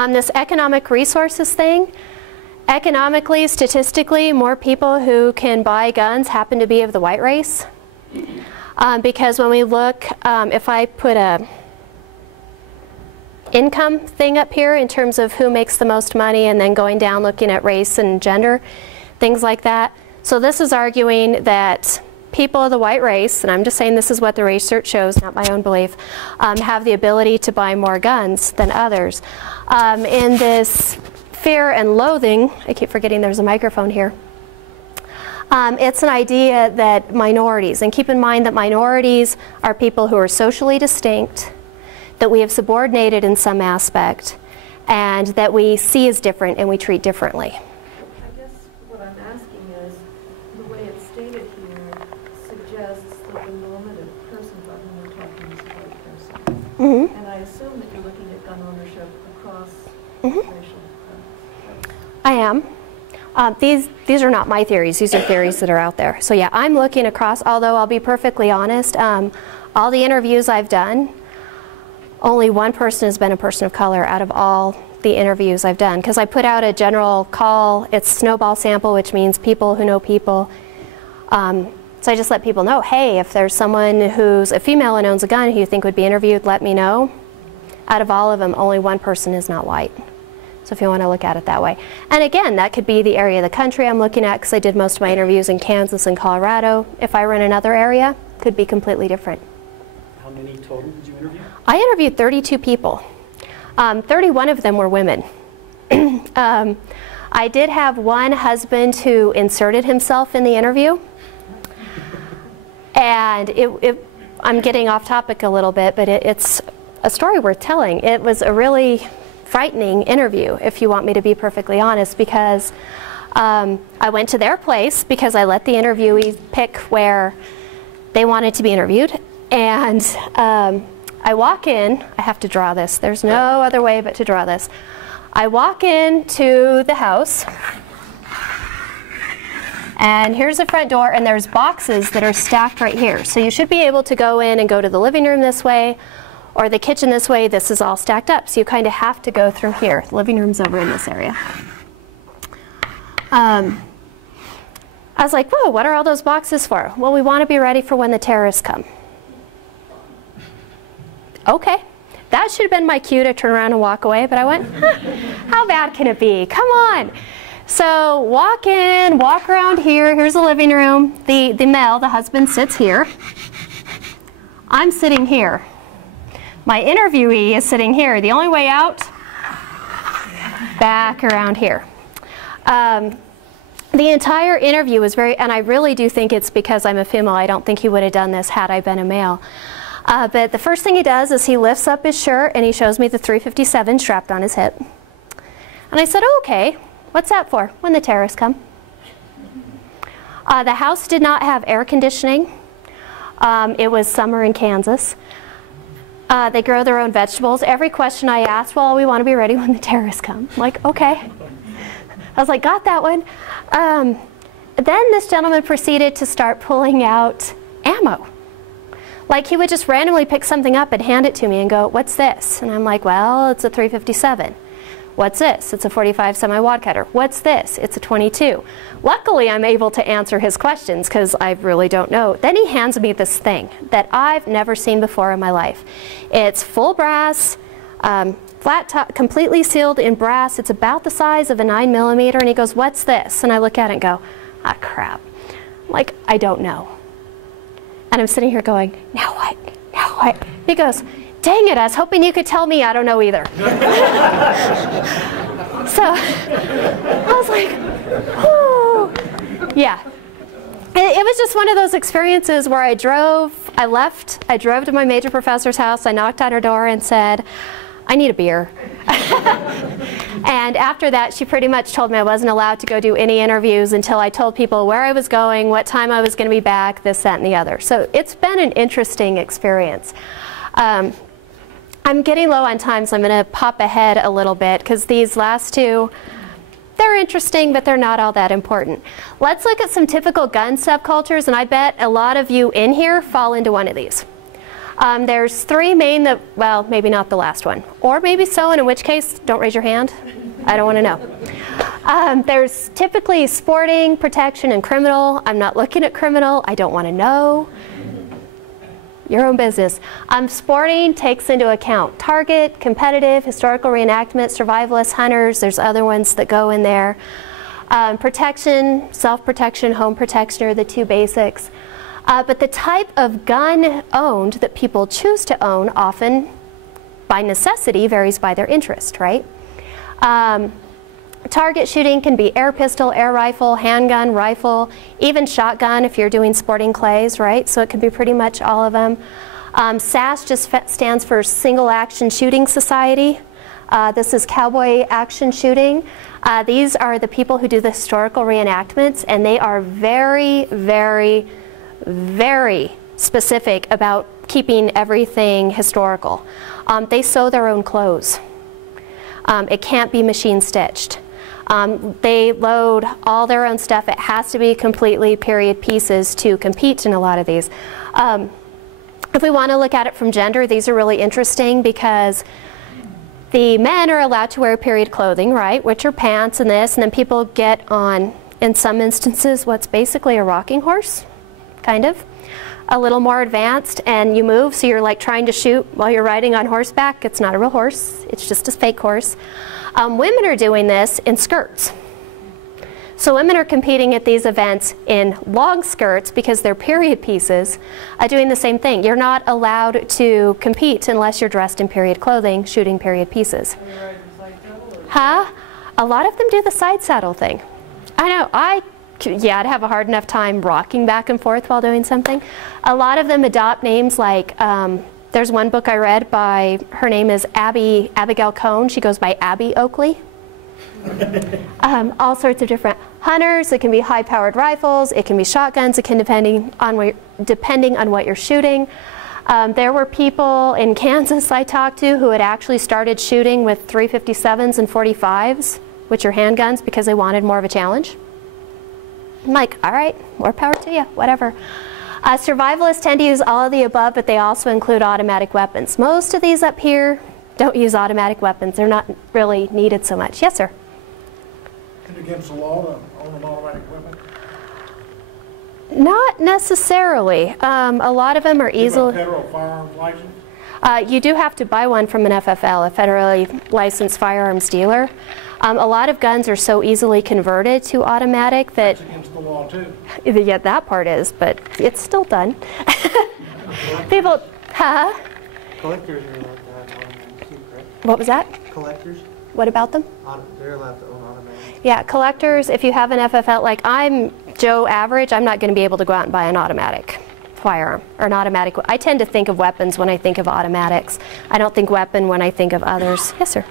this economic resources thing, economically, statistically, more people who can buy guns happen to be of the white race. Because when we look, if I put a income thing up here in terms of who makes the most money, and then going down looking at race and gender, things like that. So this is arguing that people of the white race, and I'm just saying this is what the research shows, not my own belief, have the ability to buy more guns than others. In this fear and loathing, I keep forgetting there's a microphone here, it's an idea that minorities, and keep in mind that minorities are people who are socially distinct, that we have subordinated in some aspect, and that we see as different and we treat differently. I guess what I'm asking is, the way it's stated here suggests that the normative person about whom we're talking is a white person. Mm-hmm. And I assume that you're looking at gun ownership across Mm-hmm. racial groups. I am. These are not my theories. These are theories that are out there. So yeah, I'm looking across, although I'll be perfectly honest, all the interviews I've done, only one person has been a person of color out of all the interviews I've done, because I put out a general call. It's snowball sample, which means people who know people. So I just let people know, hey, if there's someone who's a female and owns a gun who you think would be interviewed, let me know. Out of all of them, only one person is not white. So if you want to look at it that way. And again, that could be the area of the country I'm looking at, because I did most of my interviews in Kansas and Colorado. If I were in another area, it could be completely different. How many total did you interview? I interviewed 32 people. 31 of them were women. I did have one husband who inserted himself in the interview. And I'm getting off topic a little bit, but it's a story worth telling. It was a really frightening interview, if you want me to be perfectly honest, because I went to their place because I let the interviewees pick where they wanted to be interviewed. And I walk in, I have to draw this, there's no other way but to draw this. I walk into the house, and here's the front door, and there's boxes that are stacked right here. So you should be able to go in and go to the living room this way, or the kitchen this way. This is all stacked up, so you kind of have to go through here. The living room's over in this area. I was like, whoa, what are all those boxes for? Well, we want to be ready for when the terrorists come. Okay, that should have been my cue to turn around and walk away, but I went, how bad can it be? Come on. So walk in, walk around here. Here's the living room. The male, the husband, sits here. I'm sitting here. My interviewee is sitting here. The only way out, back around here. The entire interview was very, and I really do think it's because I'm a female. I don't think he would have done this had I been a male. But the first thing he does is he lifts up his shirt and he shows me the .357 strapped on his hip. And I said, oh, okay, what's that for? When the terrorists come. The house did not have air conditioning. It was summer in Kansas. They grow their own vegetables. Every question I asked, well, we want to be ready when the terrorists come. I'm like, okay. I was like, got that one. Then this gentleman proceeded to start pulling out ammo. Like he would just randomly pick something up and hand it to me and go, "What's this?" And I'm like, "Well, it's a 357. What's this? It's a 45 semi-wad cutter. What's this? It's a 22. Luckily, I'm able to answer his questions because I really don't know. Then he hands me this thing that I've never seen before in my life. It's full brass, flat top, completely sealed in brass. It's about the size of a 9mm, and he goes, "What's this?" And I look at it and go, "Ah, crap." I'm like, "I don't know." And I'm sitting here going, "Now what? Now what?" He goes, "Dang it, I was hoping you could tell me I don't know either." So I was like, "Whoo." Yeah. It was just one of those experiences where I drove to my major professor's house, I knocked on her door and said, "I need a beer." And after that, she pretty much told me I wasn't allowed to go do any interviews until I told people where I was going, what time I was going to be back, this, that, and the other. So it's been an interesting experience. I'm getting low on time, so I'm going to pop ahead a little bit because these last two, they're interesting, but they're not all that important. Let's look at some typical gun subcultures, and I bet a lot of you in here fall into one of these. There's three main that, well, maybe not the last one. Or maybe so, and in which case, don't raise your hand. I don't want to know. There's typically sporting, protection, and criminal. I'm not looking at criminal. I don't want to know. Your own business. Sporting takes into account target, competitive, historical reenactment, survivalist, hunters. There's other ones that go in there. Protection, self-protection, home protection are the two basics. But the type of gun owned that people choose to own often, by necessity, varies by their interest, right? Target shooting can be air pistol, air rifle, handgun, rifle, even shotgun if you're doing sporting clays, right? So it can be pretty much all of them. SAS just stands for Single Action Shooting Society. This is cowboy action shooting. These are the people who do the historical reenactments, and they are very, very, very specific about keeping everything historical. They sew their own clothes. It can't be machine stitched. They load all their own stuff. It has to be completely period pieces to compete in a lot of these. If we want to look at it from gender, these are really interesting because the men are allowed to wear period clothing, right, which are pants and this, and then people get on, in some instances, what's basically a rocking horse, kind of. A little more advanced, and you move, so you're like trying to shoot while you're riding on horseback. It's not a real horse, it's just a fake horse. Women are doing this in skirts. So women are competing at these events in long skirts because they're period pieces, doing the same thing. You're not allowed to compete unless you're dressed in period clothing, shooting period pieces. Are you riding side saddle or? Huh? A lot of them do the side saddle thing. I know, I'd have a hard enough time rocking back and forth while doing something. A lot of them adopt names like, there's one book I read by, her name is Abigail Cohn. She goes by Abby Oakley. All sorts of different hunters. It can be high-powered rifles. It can be shotguns. It can depending on what you're shooting. There were people in Kansas I talked to who had actually started shooting with 357s and 45s, which are handguns, because they wanted more of a challenge. I'm like, all right, more power to you, whatever. Survivalists tend to use all of the above, but they also include automatic weapons. Most of these up here don't use automatic weapons. They're not really needed so much. Yes, sir? Is it against the law to own an automatic weapon? Not necessarily. A lot of them are easily... Federal firearms license? You do have to buy one from an FFL, a federally licensed firearms dealer. A lot of guns are so easily converted to automatic that... That's against the law, too. Yeah, that part is, but it's still done. People... Huh? Collectors are allowed to have automatics too, correct? What was that? Collectors, What about them? they're allowed to own automatics. Yeah, collectors, if you have an FFL, like I'm Joe Average, I'm not going to be able to go out and buy an automatic firearm or an automatic. I tend to think of weapons when I think of automatics. I don't think weapon when I think of others. Yes, sir?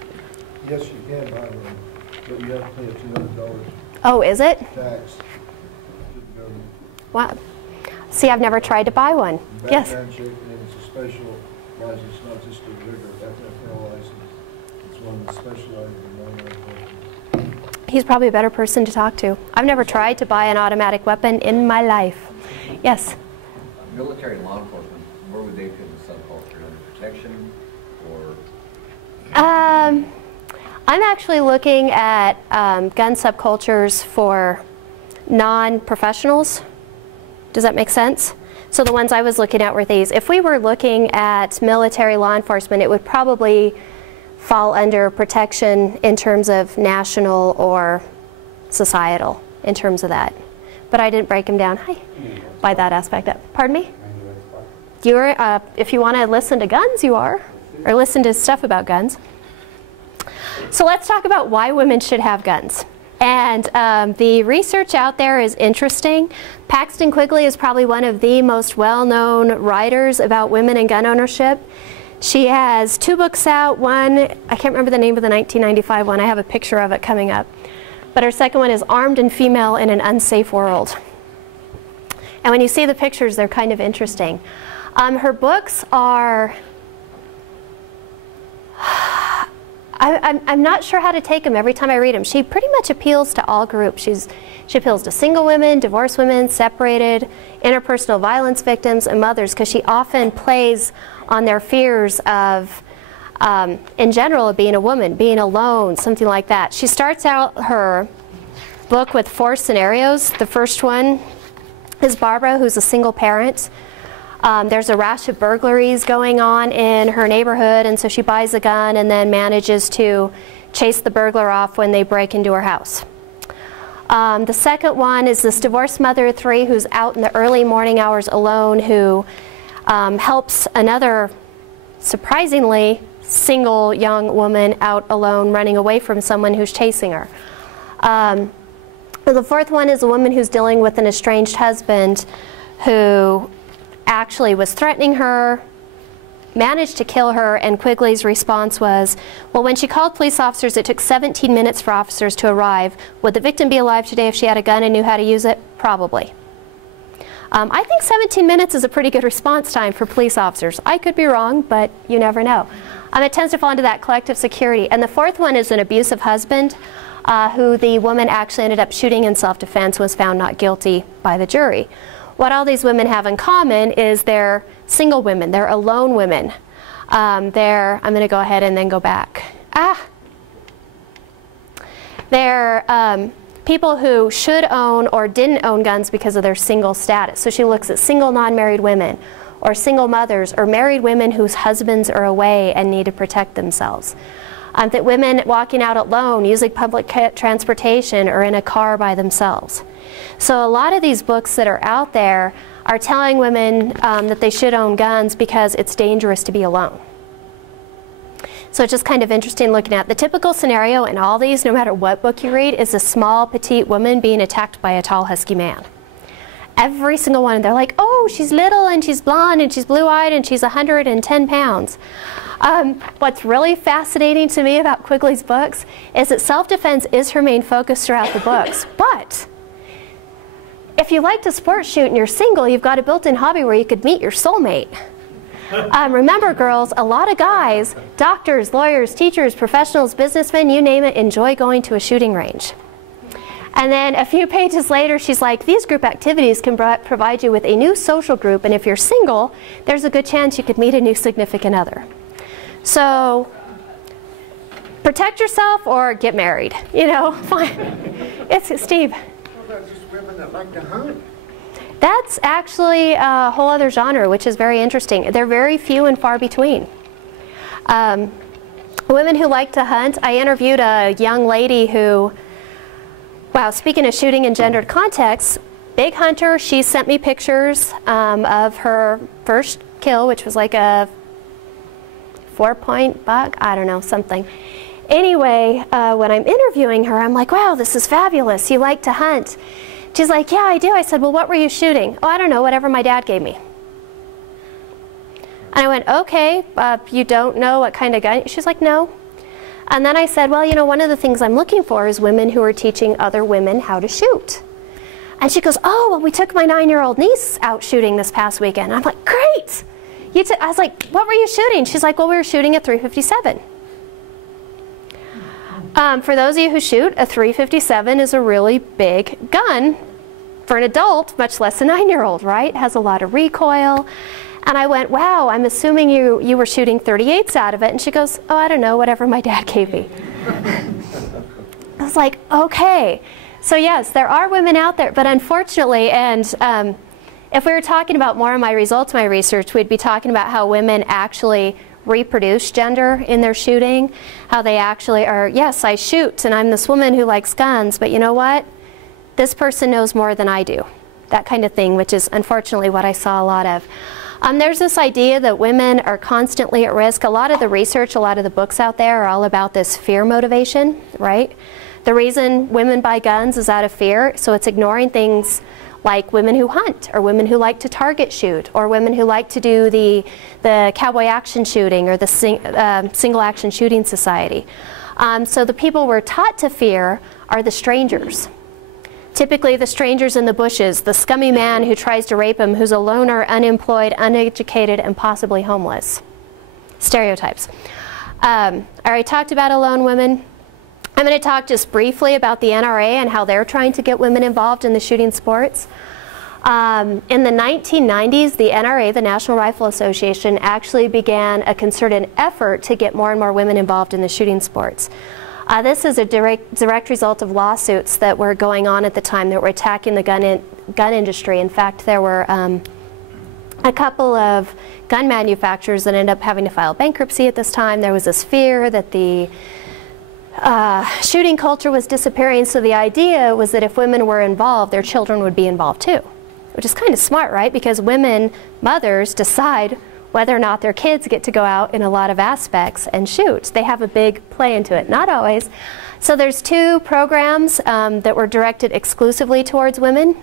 Yes, you can buy one, but you have to pay a $200 Oh, is it? tax. Wow. See, I've never tried to buy one. Yes. Background check, and it's a special license, not just a regular FFL license. It's one that's specialized in non-FFL. he's probably a better person to talk to. I've never tried to buy an automatic weapon in my life. Yes? Military and law enforcement, where would they fit in the subculture? Under protection or? I'm actually looking at gun subcultures for non-professionals. Does that make sense? So the ones I was looking at were these. If we were looking at military law enforcement, it would probably fall under protection in terms of national or societal, in terms of that. But I didn't break them down by that aspect. Pardon me? You're, if you want to listen to guns, you are, or listen to stuff about guns. So let's talk about why women should have guns. And the research out there is interesting. Paxton Quigley is probably one of the most well-known writers about women and gun ownership. She has 2 books out. One, I can't remember the name of the 1995 one. I have a picture of it coming up. But her second one is Armed and Female in an Unsafe World. And when you see the pictures, they're kind of interesting. Her books are... I'm not sure how to take them every time I read them. She pretty much appeals to all groups. She appeals to single women, divorced women, separated, interpersonal violence victims, and mothers, because she often plays on their fears of, in general, of being a woman, being alone, something like that. She starts out her book with 4 scenarios. The first one is Barbara, who's a single parent. There's a rash of burglaries going on in her neighborhood, and so she buys a gun and then manages to chase the burglar off when they break into her house. The second one is this divorced mother of 3 who's out in the early morning hours alone, who helps another surprisingly single young woman out alone running away from someone who's chasing her. The fourth one is a woman who's dealing with an estranged husband who actually was threatening her, managed to kill her, and Quigley's response was, well, when she called police officers, it took 17 minutes for officers to arrive. Would the victim be alive today if she had a gun and knew how to use it? Probably. I think 17 minutes is a pretty good response time for police officers. I could be wrong, but you never know. It tends to fall into that collective security. And the fourth one is an abusive husband who the woman actually ended up shooting in self-defense, was found not guilty by the jury. What all these women have in common is they're single women, they're alone women. I'm going to go ahead and then go back. They're people who should own or didn't own guns because of their single status. So she looks at single non-married women, or single mothers, or married women whose husbands are away and need to protect themselves. That women walking out alone, using public transportation, or in a car by themselves. So a lot of these books that are out there are telling women that they should own guns because it's dangerous to be alone. So it's just kind of interesting looking at the typical scenario in all these, no matter what book you read, is a small, petite woman being attacked by a tall, husky man. Every single one, they're like, oh, she's little, and she's blonde, and she's blue-eyed, and she's 110 pounds. What's really fascinating to me about Quigley's books is that self-defense is her main focus throughout the books. But if you like to sport shoot and you're single, you've got a built-in hobby where you could meet your soulmate. Remember, girls, a lot of guys, doctors, lawyers, teachers, professionals, businessmen, you name it, enjoy going to a shooting range. And then a few pages later, she's like, these group activities can provide you with a new social group, and if you're single, there's a good chance you could meet a new significant other. So protect yourself or get married, you know, fine. It's Steve. What about just women that like to hunt? That's actually a whole other genre, which is very interesting. They're very few and far between. Women who like to hunt, I interviewed a young lady who, wow, speaking of shooting in gendered contexts, big hunter. She sent me pictures of her first kill, which was like a 4-point buck, I don't know, something. Anyway, when I'm interviewing her, I'm like, wow, this is fabulous. You like to hunt. She's like, yeah, I do. I said, well, what were you shooting? Oh, I don't know, whatever my dad gave me. And I went, okay, you don't know what kind of gun? She's like, no. And then I said, well, you know, one of the things I'm looking for is women who are teaching other women how to shoot. And she goes, oh, well, we took my 9-year-old niece out shooting this past weekend. I'm like, great. I was like, what were you shooting? She's like, well, we were shooting a .357. For those of you who shoot, a .357 is a really big gun for an adult, much less a 9-year-old, right? It has a lot of recoil. And I went, wow, I'm assuming you were shooting .38s out of it. And she goes, oh, I don't know, whatever my dad gave me. I was like, okay. So yes, there are women out there, but unfortunately, and if we were talking about more of my results of my research, we'd be talking about how women actually reproduce gender in their shooting, how they actually are, yes, I shoot, and I'm this woman who likes guns, but you know what? This person knows more than I do. That kind of thing, which is unfortunately what I saw a lot of. There's this idea that women are constantly at risk. A lot of the research, a lot of the books out there are all about this fear motivation, right? The reason women buy guns is out of fear, so it's ignoring things like women who hunt, or women who like to target shoot, or women who like to do the cowboy action shooting, or the single action shooting society. So the people we're taught to fear are the strangers. Typically the strangers in the bushes, the scummy man who tries to rape him, who's a loner, unemployed, uneducated, and possibly homeless. Stereotypes. I already talked about alone women. I'm going to talk just briefly about the NRA and how they're trying to get women involved in the shooting sports. In the 1990s, the NRA, the National Rifle Association, actually began a concerted effort to get more and more women involved in the shooting sports. This is a direct result of lawsuits that were going on at the time that were attacking the gun industry. In fact, there were a couple of gun manufacturers that ended up having to file bankruptcy at this time. There was this fear that the shooting culture was disappearing, so the idea was that if women were involved, their children would be involved too. Which is kind of smart, right? Because women, mothers, decide whether or not their kids get to go out in a lot of aspects and shoot. They have a big play into it, not always. So there's two programs that were directed exclusively towards women.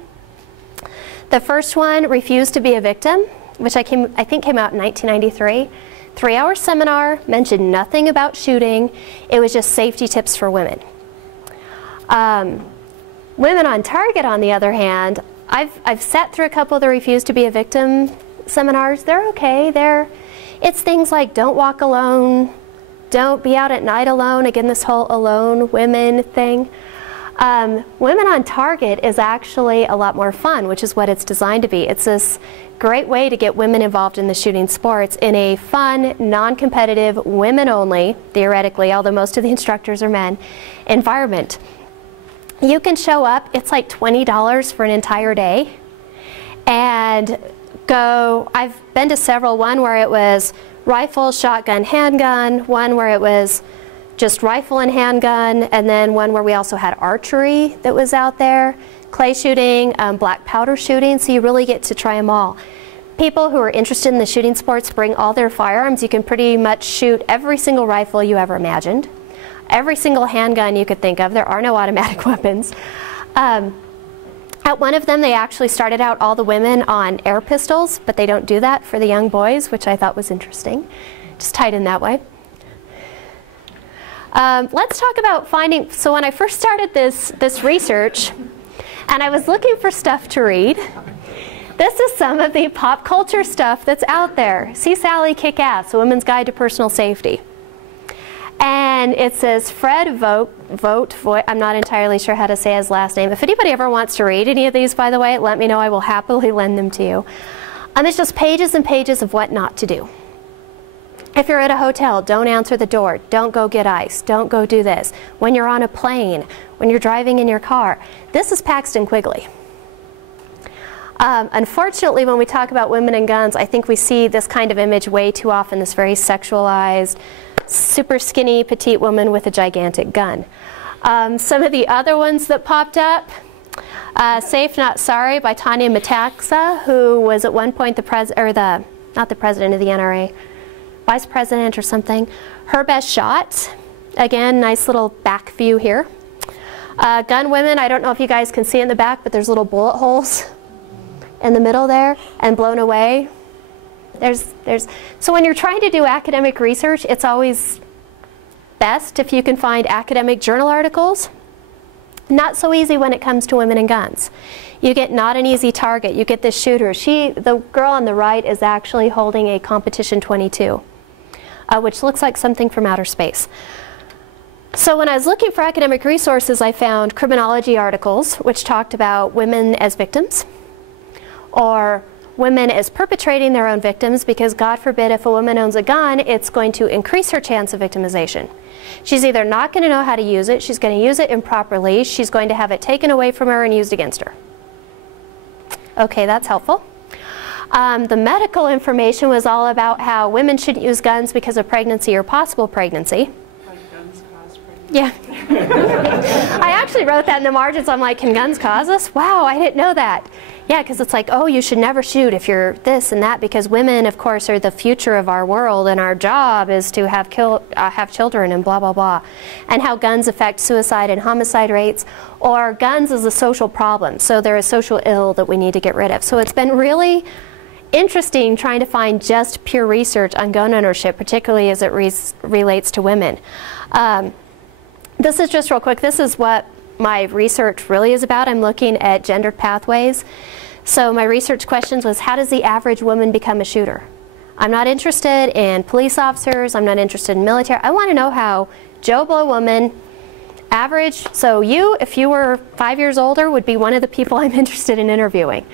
The first one, Refuse to be a Victim, which I think came out in 1993. 3-hour seminar, mentioned nothing about shooting. It was just safety tips for women. Women on Target, on the other hand, I've sat through a couple of the Refuse to be a Victim seminars. They're okay. It's things like don't walk alone, don't be out at night alone. Again, this whole alone women thing. Women on Target is actually a lot more fun, which is what it's designed to be. It's this great way to get women involved in the shooting sports in a fun, non-competitive, women-only, theoretically, although most of the instructors are men, environment. You can show up, it's like $20 for an entire day, and go. I've been to several, one where it was rifle, shotgun, handgun, one where it was just rifle and handgun, and then one where we also had archery that was out there, clay shooting, black powder shooting, so you really get to try them all. People who are interested in the shooting sports bring all their firearms. You can pretty much shoot every single rifle you ever imagined, every single handgun you could think of. There are no automatic weapons. At one of them, they actually started out all the women on air pistols, but they don't do that for the young boys, which I thought was interesting. Just tied in that way. Let's talk about finding, so when I first started this research, and I was looking for stuff to read, this is some of the pop culture stuff that's out there. See Sally Kick Ass, A Woman's Guide to Personal Safety. And it says Fred Vogt, I'm not entirely sure how to say his last name. If anybody ever wants to read any of these, by the way, let me know. I will happily lend them to you. It's just pages and pages of what not to do. If you're at a hotel, don't answer the door. Don't go get ice. Don't go do this. When you're on a plane, when you're driving in your car. This is Paxton Quigley. Unfortunately, when we talk about women and guns, I think we see this kind of image way too often, this very sexualized, super skinny, petite woman with a gigantic gun. Some of the other ones that popped up, Safe Not Sorry by Tanya Metaxa, who was at one point not the president of the NRA, vice president or something. Her Best Shot, again, nice little back view here. Gun Women, I don't know if you guys can see in the back, but there's little bullet holes in the middle there, and Blown Away. So when you're trying to do academic research, it's always best if you can find academic journal articles. Not so easy when it comes to women and guns. You get Not an Easy Target. You get this shooter. The girl on the right is actually holding a Competition 22, which looks like something from outer space. So when I was looking for academic resources, I found criminology articles which talked about women as victims, or women as perpetrating their own victims, because God forbid if a woman owns a gun, it's going to increase her chance of victimization. She's either not going to know how to use it, she's going to use it improperly, she's going to have it taken away from her and used against her. Okay, that's helpful. The medical information was all about how women shouldn't use guns because of pregnancy or possible pregnancy. Like guns cause pregnancy. Yeah. I actually wrote that in the margins. I'm like, can guns cause this? Wow, I didn't know that. Yeah, because it's like, oh, you should never shoot if you're this and that, because women, of course, are the future of our world, and our job is to have children and blah, blah, blah. And how guns affect suicide and homicide rates, or guns is a social problem, so they're a social ill that we need to get rid of. So it's been really interesting trying to find just pure research on gun ownership, particularly as it relates to women. This is just real quick. This is what my research really is about. I'm looking at gendered pathways. So my research questions was, how does the average woman become a shooter? I'm not interested in police officers. I'm not interested in military. I want to know how Joe Blow woman, average, so you, if you were 5 years older, would be one of the people I'm interested in interviewing.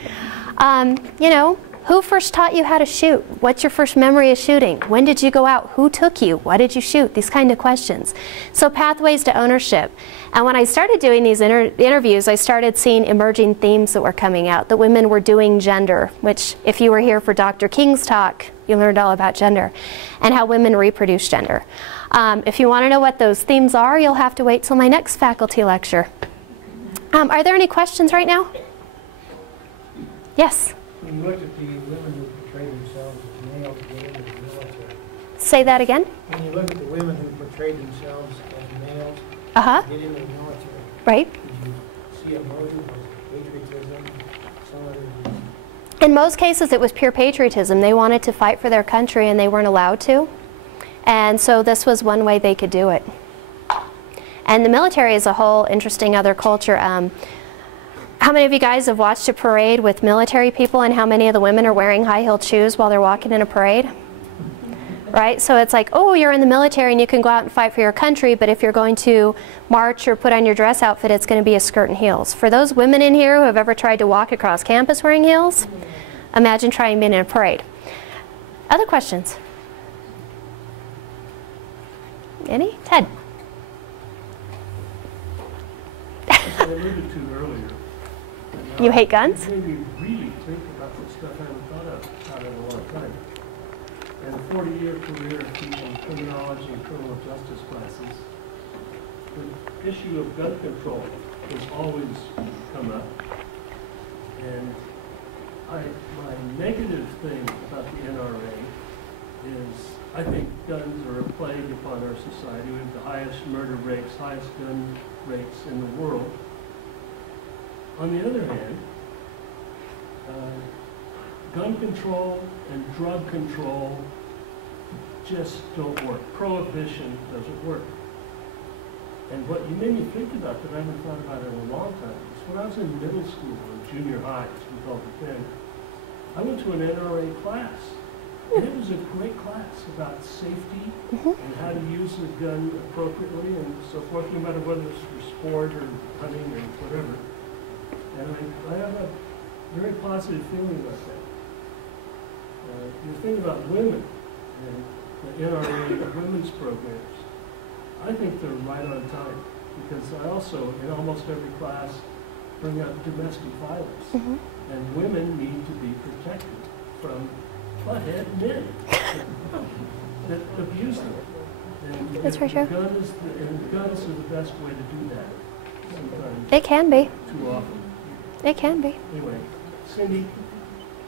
You know, who first taught you how to shoot? What's your first memory of shooting? When did you go out? Who took you? What did you shoot? These kind of questions. So pathways to ownership. And when I started doing these interviews, I started seeing emerging themes that were coming out. That women were doing gender, which if you were here for Dr. King's talk, you learned all about gender, and how women reproduce gender. If you want to know what those themes are, you'll have to wait till my next faculty lecture. Are there any questions right now? Yes? When you look at the women who portray themselves as males to get into the military. Say that again? When you look at the women who portray themselves as males to get into the military. Right. Did you see a motive? Was it patriotism? Some other reason? In most cases, it was pure patriotism. They wanted to fight for their country and they weren't allowed to. And so this was one way they could do it. And the military is a whole interesting other culture. How many of you guys have watched a parade with military people, and how many of the women are wearing high-heeled shoes while they're walking in a parade? Right? So it's like, oh, you're in the military and you can go out and fight for your country, but if you're going to march or put on your dress outfit, it's going to be a skirt and heels. For those women in here who have ever tried to walk across campus wearing heels, imagine trying being in a parade. Other questions? Any? Ted? As I alluded to earlier, You hate guns? it made me really think about some stuff I haven't thought about in a long time. And a 40-year career of teaching criminology and criminal justice classes, the issue of gun control has always come up. And my negative thing about the NRA is I think guns are a plague upon our society. We have the highest murder rates, highest gun rates in the world. On the other hand, gun control and drug control just don't work. Prohibition doesn't work. And what you made me think about that I haven't thought about in a long time is when I was in middle school or junior high, as we called it then, I went to an NRA class. And it was a great class about safety and how to use a gun appropriately and so forth, no matter whether it's for sport or hunting or whatever. And I have a very positive feeling about that. The thing about women and the NRA women's programs, I think they're right on time, because I also, in almost every class, bring up domestic violence. And women need to be protected from butthead men that abuse them. And That's for sure. Guns are the best way to do that sometimes. It can be. Too often. It can be. Anyway, Cindy,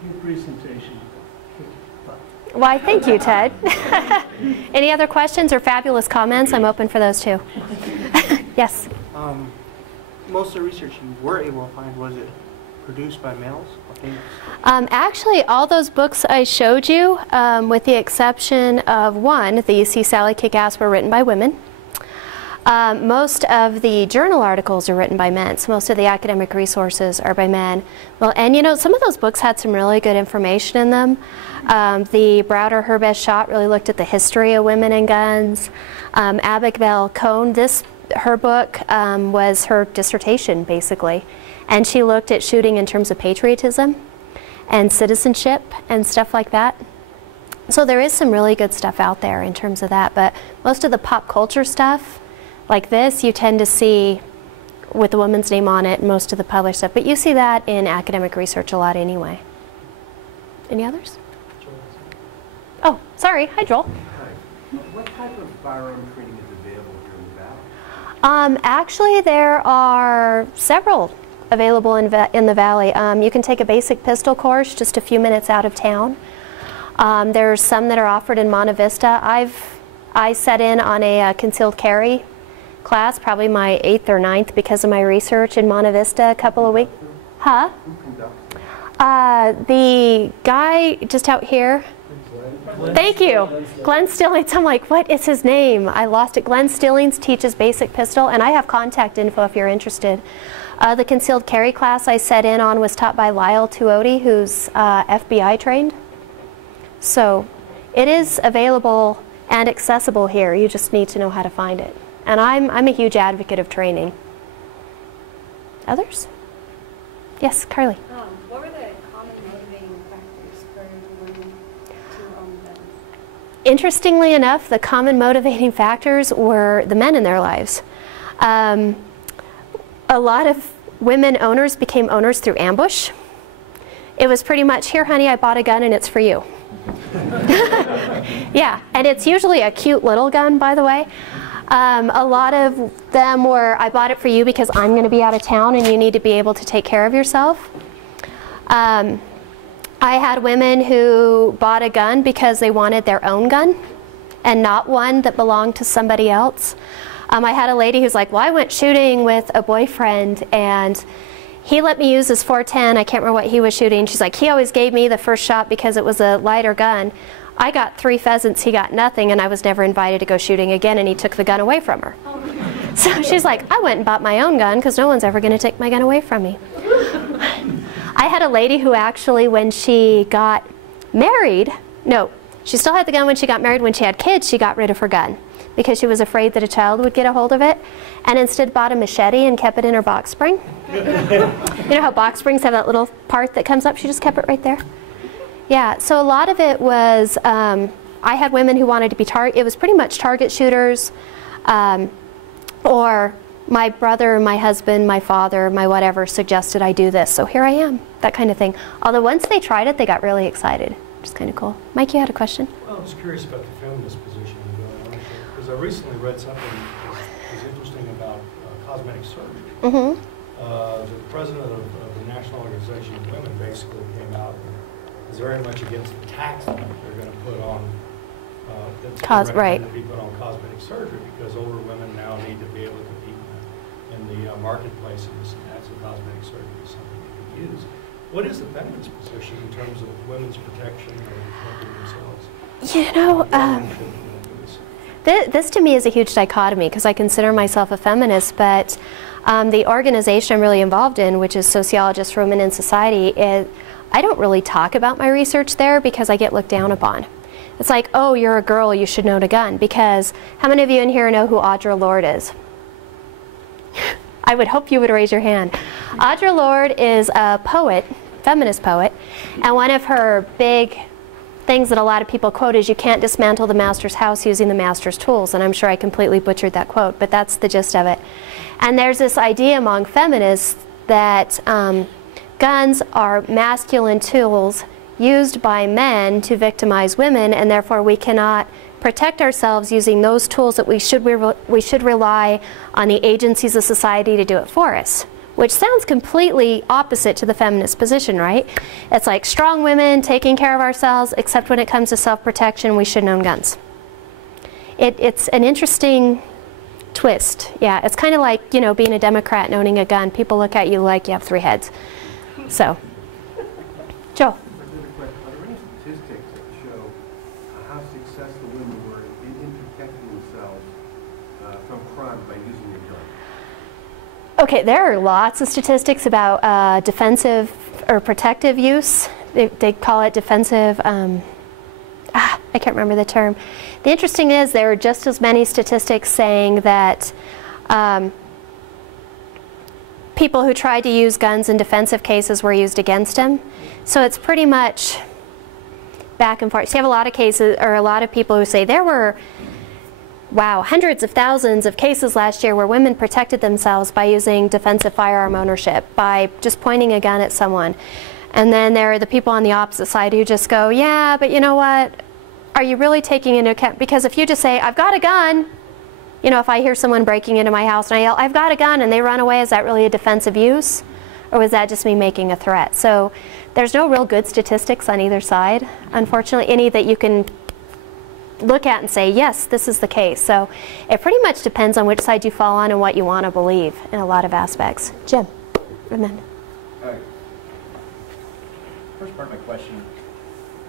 your presentation. Why, thank you, Ted. Any other questions or fabulous comments? I'm open for those too. Yes? Most of the research you were able to find, was it produced by males? Actually, all those books I showed you, with the exception of one, the You See Sally Kick Ass, were written by women. Most of the journal articles are written by men, so most of the academic resources are by men. Well, and you know, some of those books had some really good information in them. The Browder Her Best Shot really looked at the history of women and guns. Abigail Cohn, her book was her dissertation, basically. And she looked at shooting in terms of patriotism and citizenship and stuff like that. So there is some really good stuff out there in terms of that, but most of the pop culture stuff, like this, you tend to see with the woman's name on it, most of the published stuff. But you see that in academic research a lot anyway. Any others? Oh, sorry. Hi, Joel. Hi. What type of firearm training is available here in the Valley? Actually, there are several available in the Valley. You can take a basic pistol course just a few minutes out of town. There's some that are offered in Monte Vista. I set in on a concealed carry class, probably my 8th or 9th because of my research in Monte Vista a couple of weeks. Huh? Who conducts? The guy just out here. Thank you. Glenn Stillings. I'm like, what is his name? I lost it. Glenn Stillings teaches basic pistol, and I have contact info if you're interested. The concealed carry class I set in on was taught by Lyle Tuoti, who's FBI trained. So it is available and accessible here. You just need to know how to find it. And I'm a huge advocate of training. Others? Yes, Carly. What were the common motivating factors for women to own guns? Interestingly enough, the common motivating factors were the men in their lives. A lot of women owners became owners through ambush. It was pretty much, here honey, I bought a gun and it's for you. Yeah, and it's usually a cute little gun, by the way. A lot of them were, I bought it for you because I'm going to be out of town and you need to be able to take care of yourself. I had women who bought a gun because they wanted their own gun and not one that belonged to somebody else. I had a lady who's like, well, I went shooting with a boyfriend and he let me use his 410. I can't remember what he was shooting. She's like, he always gave me the first shot because it was a lighter gun. I got 3 pheasants, he got nothing, and I was never invited to go shooting again, and he took the gun away from her. So she's like, I went and bought my own gun because no one's ever going to take my gun away from me. I had a lady who actually, when she got married, no, she still had the gun when she got married. When she had kids, she got rid of her gun because she was afraid that a child would get a hold of it, and instead bought a machete and kept it in her box spring. You know how box springs have that little part that comes up? She just kept it right there. Yeah, so a lot of it was, I had women who wanted to be it was pretty much target shooters, or my brother, my husband, my father, my whatever suggested I do this, so here I am, that kind of thing. Although once they tried it, they got really excited, which is kind of cool. Mike, you had a question? Well, I was curious about the feminist position because I recently read something that was interesting about cosmetic surgery. Mm-hmm. The president of the National Organization of Women basically came out and is very much against the tax that they're going to put on right. to be put on cosmetic surgery because older women now need to be able to compete in the marketplace, and that's a cosmetic surgery is something they can use. What is the feminist position in terms of women's protection or protecting themselves? You know, this to me is a huge dichotomy because I consider myself a feminist, but the organization I'm really involved in, which is Sociologists for Women in Society, I don't really talk about my research there because I get looked down upon. It's like, oh, you're a girl, you should own a gun. Because how many of you in here know who Audre Lorde is? I would hope you would raise your hand. Audre Lorde is a poet, feminist poet, and one of her big things that a lot of people quote is you can't dismantle the master's house using the master's tools. And I'm sure I completely butchered that quote, but that's the gist of it. And there's this idea among feminists that guns are masculine tools used by men to victimize women, and therefore we cannot protect ourselves using those tools, that we should rely on the agencies of society to do it for us. Which sounds completely opposite to the feminist position, right? It's like strong women taking care of ourselves, except when it comes to self-protection, we shouldn't own guns. It's an interesting twist. Yeah, it's kind of like, you know, being a Democrat and owning a gun. People look at you like you have 3 heads. So, Joe. Are there any statistics that show how successful women were in protecting themselves from crime by Okay, there are lots of statistics about defensive or protective use. They call it defensive, I can't remember the term. The interesting is there are just as many statistics saying that people who tried to use guns in defensive cases were used against them. So it's pretty much back and forth. So you have a lot of cases, or a lot of people who say there were, wow, hundreds of thousands of cases last year where women protected themselves by using defensive firearm ownership, by just pointing a gun at someone. And then there are the people on the opposite side who just go, yeah, but you know what? Are you really taking into account? Because if you just say, I've got a gun, you know, if I hear someone breaking into my house and I yell, I've got a gun, and they run away, is that really a defensive use? Or was that just me making a threat? So there's no real good statistics on either side, unfortunately, any that you can look at and say, yes, this is the case. So it pretty much depends on which side you fall on and what you want to believe in a lot of aspects. Jim, Raymond. First part of my question,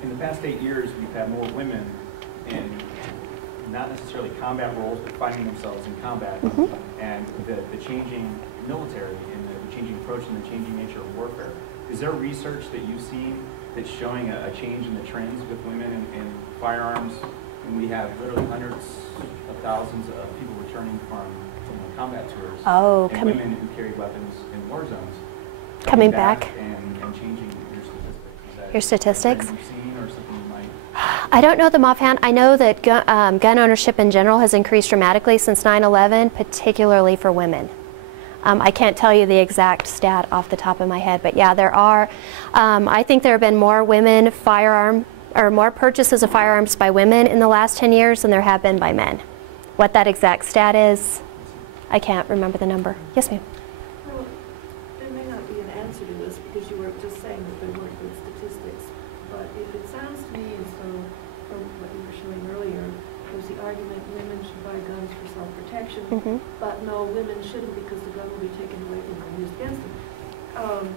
in the past 8 years, we've had more women in not necessarily combat roles, but finding themselves in combat, and the changing military and the changing approach and the changing nature of warfare. Is there research that you've seen that's showing a change in the trends with women in firearms? And we have literally hundreds of thousands of people returning from combat tours, and women who carry weapons in war zones. Coming back and changing your statistics. Is that your statistics? You've seen or something you might? I don't know them offhand. I know that gun ownership in general has increased dramatically since 9/11, particularly for women. I can't tell you the exact stat off the top of my head, but yeah, there are. I think there have been more women more purchases of firearms by women in the last 10 years than there have been by men. What that exact stat is, I can't remember the number. Yes, ma'am. Well, there may not be an answer to this because you were just saying that there weren't good statistics, but it sounds to me as though, from what you were showing earlier, there's the argument women should buy guns for self-protection, but no, women shouldn't because the gun will be taken away from them and used against them.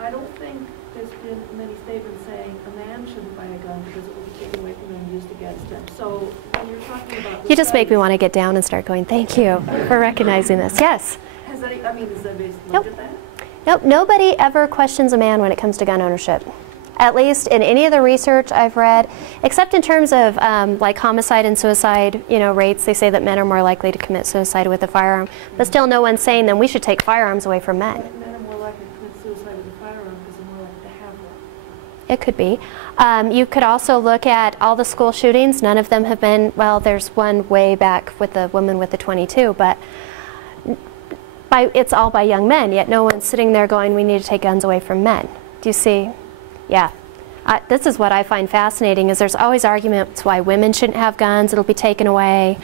I don't think there's been many statements saying a man shouldn't buy a gun because it will be taken away from him and used against him. So when you're talking about... You just make me want to get down and start going, thank you for recognizing this. Yes? Has any, I mean, has anybody looked at that? Nope, nobody ever questions a man when it comes to gun ownership. At least in any of the research I've read, except in terms of like homicide and suicide, rates. They say that men are more likely to commit suicide with a firearm, but still no one's saying then we should take firearms away from men. Men are more likely to commit suicide with a firearm because they're more likely to have one. It could be. You could also look at all the school shootings. None of them have been, well, there's one way back with the woman with the .22, but it's all by young men, yet no one's sitting there going, we need to take guns away from men. Do you see? Yeah. This is what I find fascinating, is there's always arguments why women shouldn't have guns, it'll be taken away.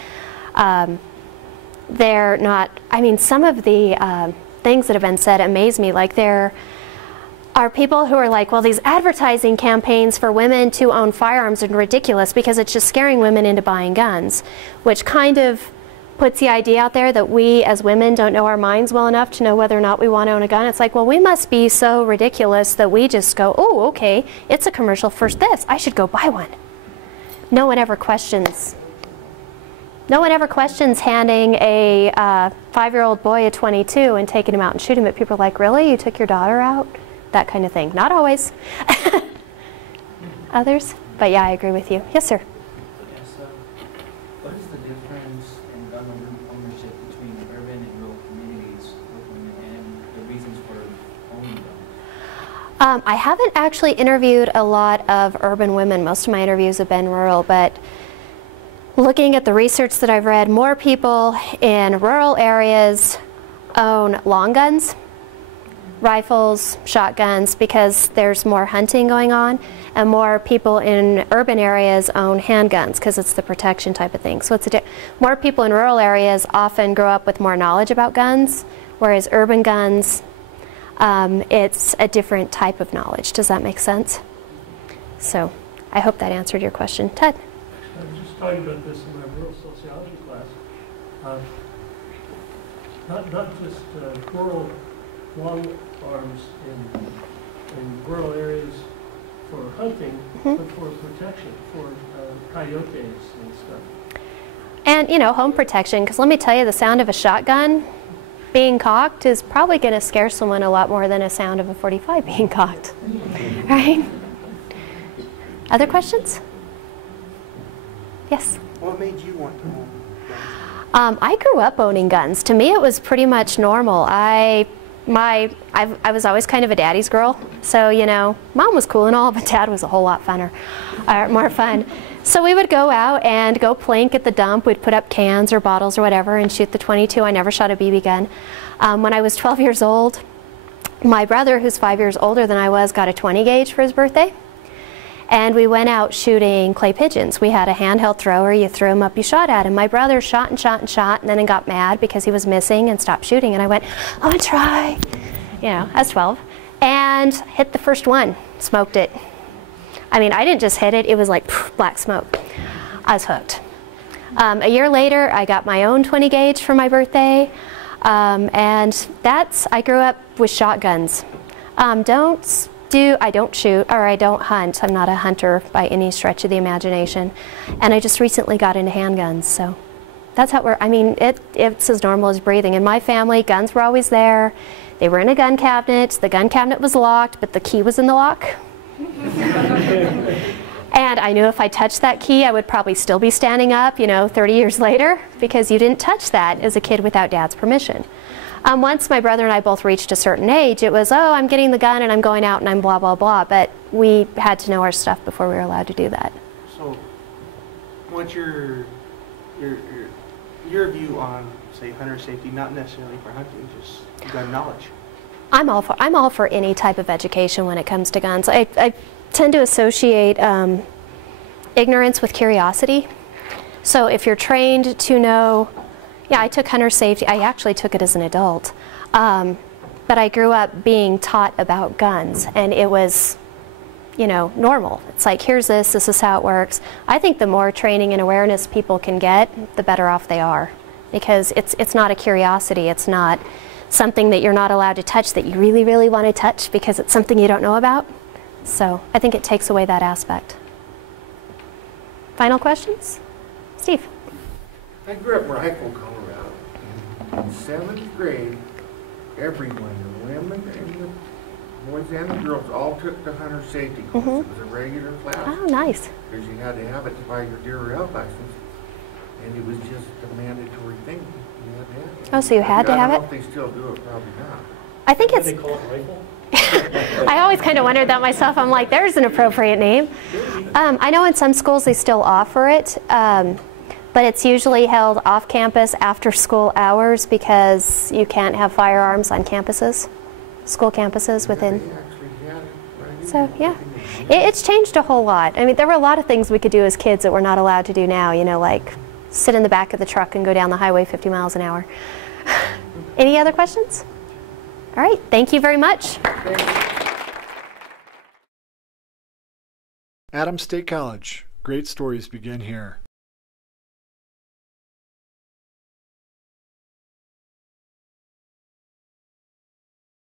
They're not, I mean, some of the things that have been said amaze me. Like there are people who are like, well, these advertising campaigns for women to own firearms are ridiculous because it's just scaring women into buying guns, which kind of puts the idea out there that we as women don't know our minds well enough to know whether or not we want to own a gun. It's like, well, we must be so ridiculous that we just go, oh, okay, it's a commercial for this, I should go buy one. No one ever questions. No one ever questions handing a 5-year-old boy a .22 and taking him out and shooting him. But people are like, really? You took your daughter out? That kind of thing. Not always. Others? But yeah, I agree with you. Yes, sir. What is the difference in gun ownership between urban and rural communities with women and the reasons for owning guns? I haven't actually interviewed a lot of urban women. Most of my interviews have been rural, but looking at the research that I've read, more people in rural areas own long guns, rifles, shotguns, because there's more hunting going on, and more people in urban areas own handguns because it's the protection type of thing. So it's more people in rural areas often grow up with more knowledge about guns, whereas urban guns, it's a different type of knowledge. Does that make sense? So I hope that answered your question. Ted? I was just talking about this in my rural sociology class. Not just rural long arms in rural areas for hunting, but for protection, for coyotes and stuff. And, home protection, because let me tell you, the sound of a shotgun, being cocked is probably going to scare someone a lot more than a sound of a .45 being cocked, right? Other questions? Yes? What made you want to own guns? I grew up owning guns. To me, it was pretty much normal. I was always kind of a daddy's girl, so you know, mom was cool and all, but dad was a whole lot funner, more fun. So we would go out and go plink at the dump. We'd put up cans or bottles or whatever and shoot the .22. I never shot a BB gun. When I was 12 years old, my brother, who's 5 years older than I was, got a 20 gauge for his birthday. And we went out shooting clay pigeons. We had a handheld thrower. You threw them up, you shot at him. My brother shot and shot and shot, and then he got mad because he was missing and stopped shooting. And I went, I want to try. You know, I was 12. And hit the first one, smoked it. I mean, I didn't just hit it, it was like black smoke. I was hooked. A year later, I got my own 20 gauge for my birthday. And I grew up with shotguns. I don't shoot, or I don't hunt. I'm not a hunter by any stretch of the imagination. And I just recently got into handguns, so that's how it's as normal as breathing. In my family, guns were always there. They were in a gun cabinet. The gun cabinet was locked, but the key was in the lock. And I knew if I touched that key, I would probably still be standing up, you know, 30 years later, because you didn't touch that as a kid without dad's permission. Once my brother and I both reached a certain age, it was, oh, I'm getting the gun and I'm going out and I'm blah, blah, blah. But we had to know our stuff before we were allowed to do that. So what's your view on, say, hunter safety, not necessarily for hunting, just gun knowledge? I'm all for any type of education when it comes to guns. I tend to associate ignorance with curiosity. So if you're trained to know, yeah, I took hunter safety. I actually took it as an adult. But I grew up being taught about guns, and it was, you know, normal. It's like, here's this is how it works. I think the more training and awareness people can get, the better off they are. Because it's not a curiosity. It's not something that you're not allowed to touch that you really, really want to touch because it's something you don't know about. So I think it takes away that aspect. Final questions? Steve? I grew up in Rifle, Colorado. In 7th grade, everyone, the women and the boys and the girls, all took the hunter safety course. It was a regular class. Oh, nice. Because you had to have it to buy your deer or elk license. And it was just a mandatory thing. You had to have it. Oh, so you had to have it? I don't know if they still do it, probably not. I think it's... They call it rifle? I always kind of wondered that myself. I'm like, there's an appropriate name. I know in some schools they still offer it, but it's usually held off campus after school hours because you can't have firearms on campuses, school campuses within. So yeah, it's changed a whole lot. I mean, there were a lot of things we could do as kids that we're not allowed to do now, you know, like sit in the back of the truck and go down the highway 50 miles an hour. Any other questions? All right, thank you very much. Adams State College. Great stories begin here.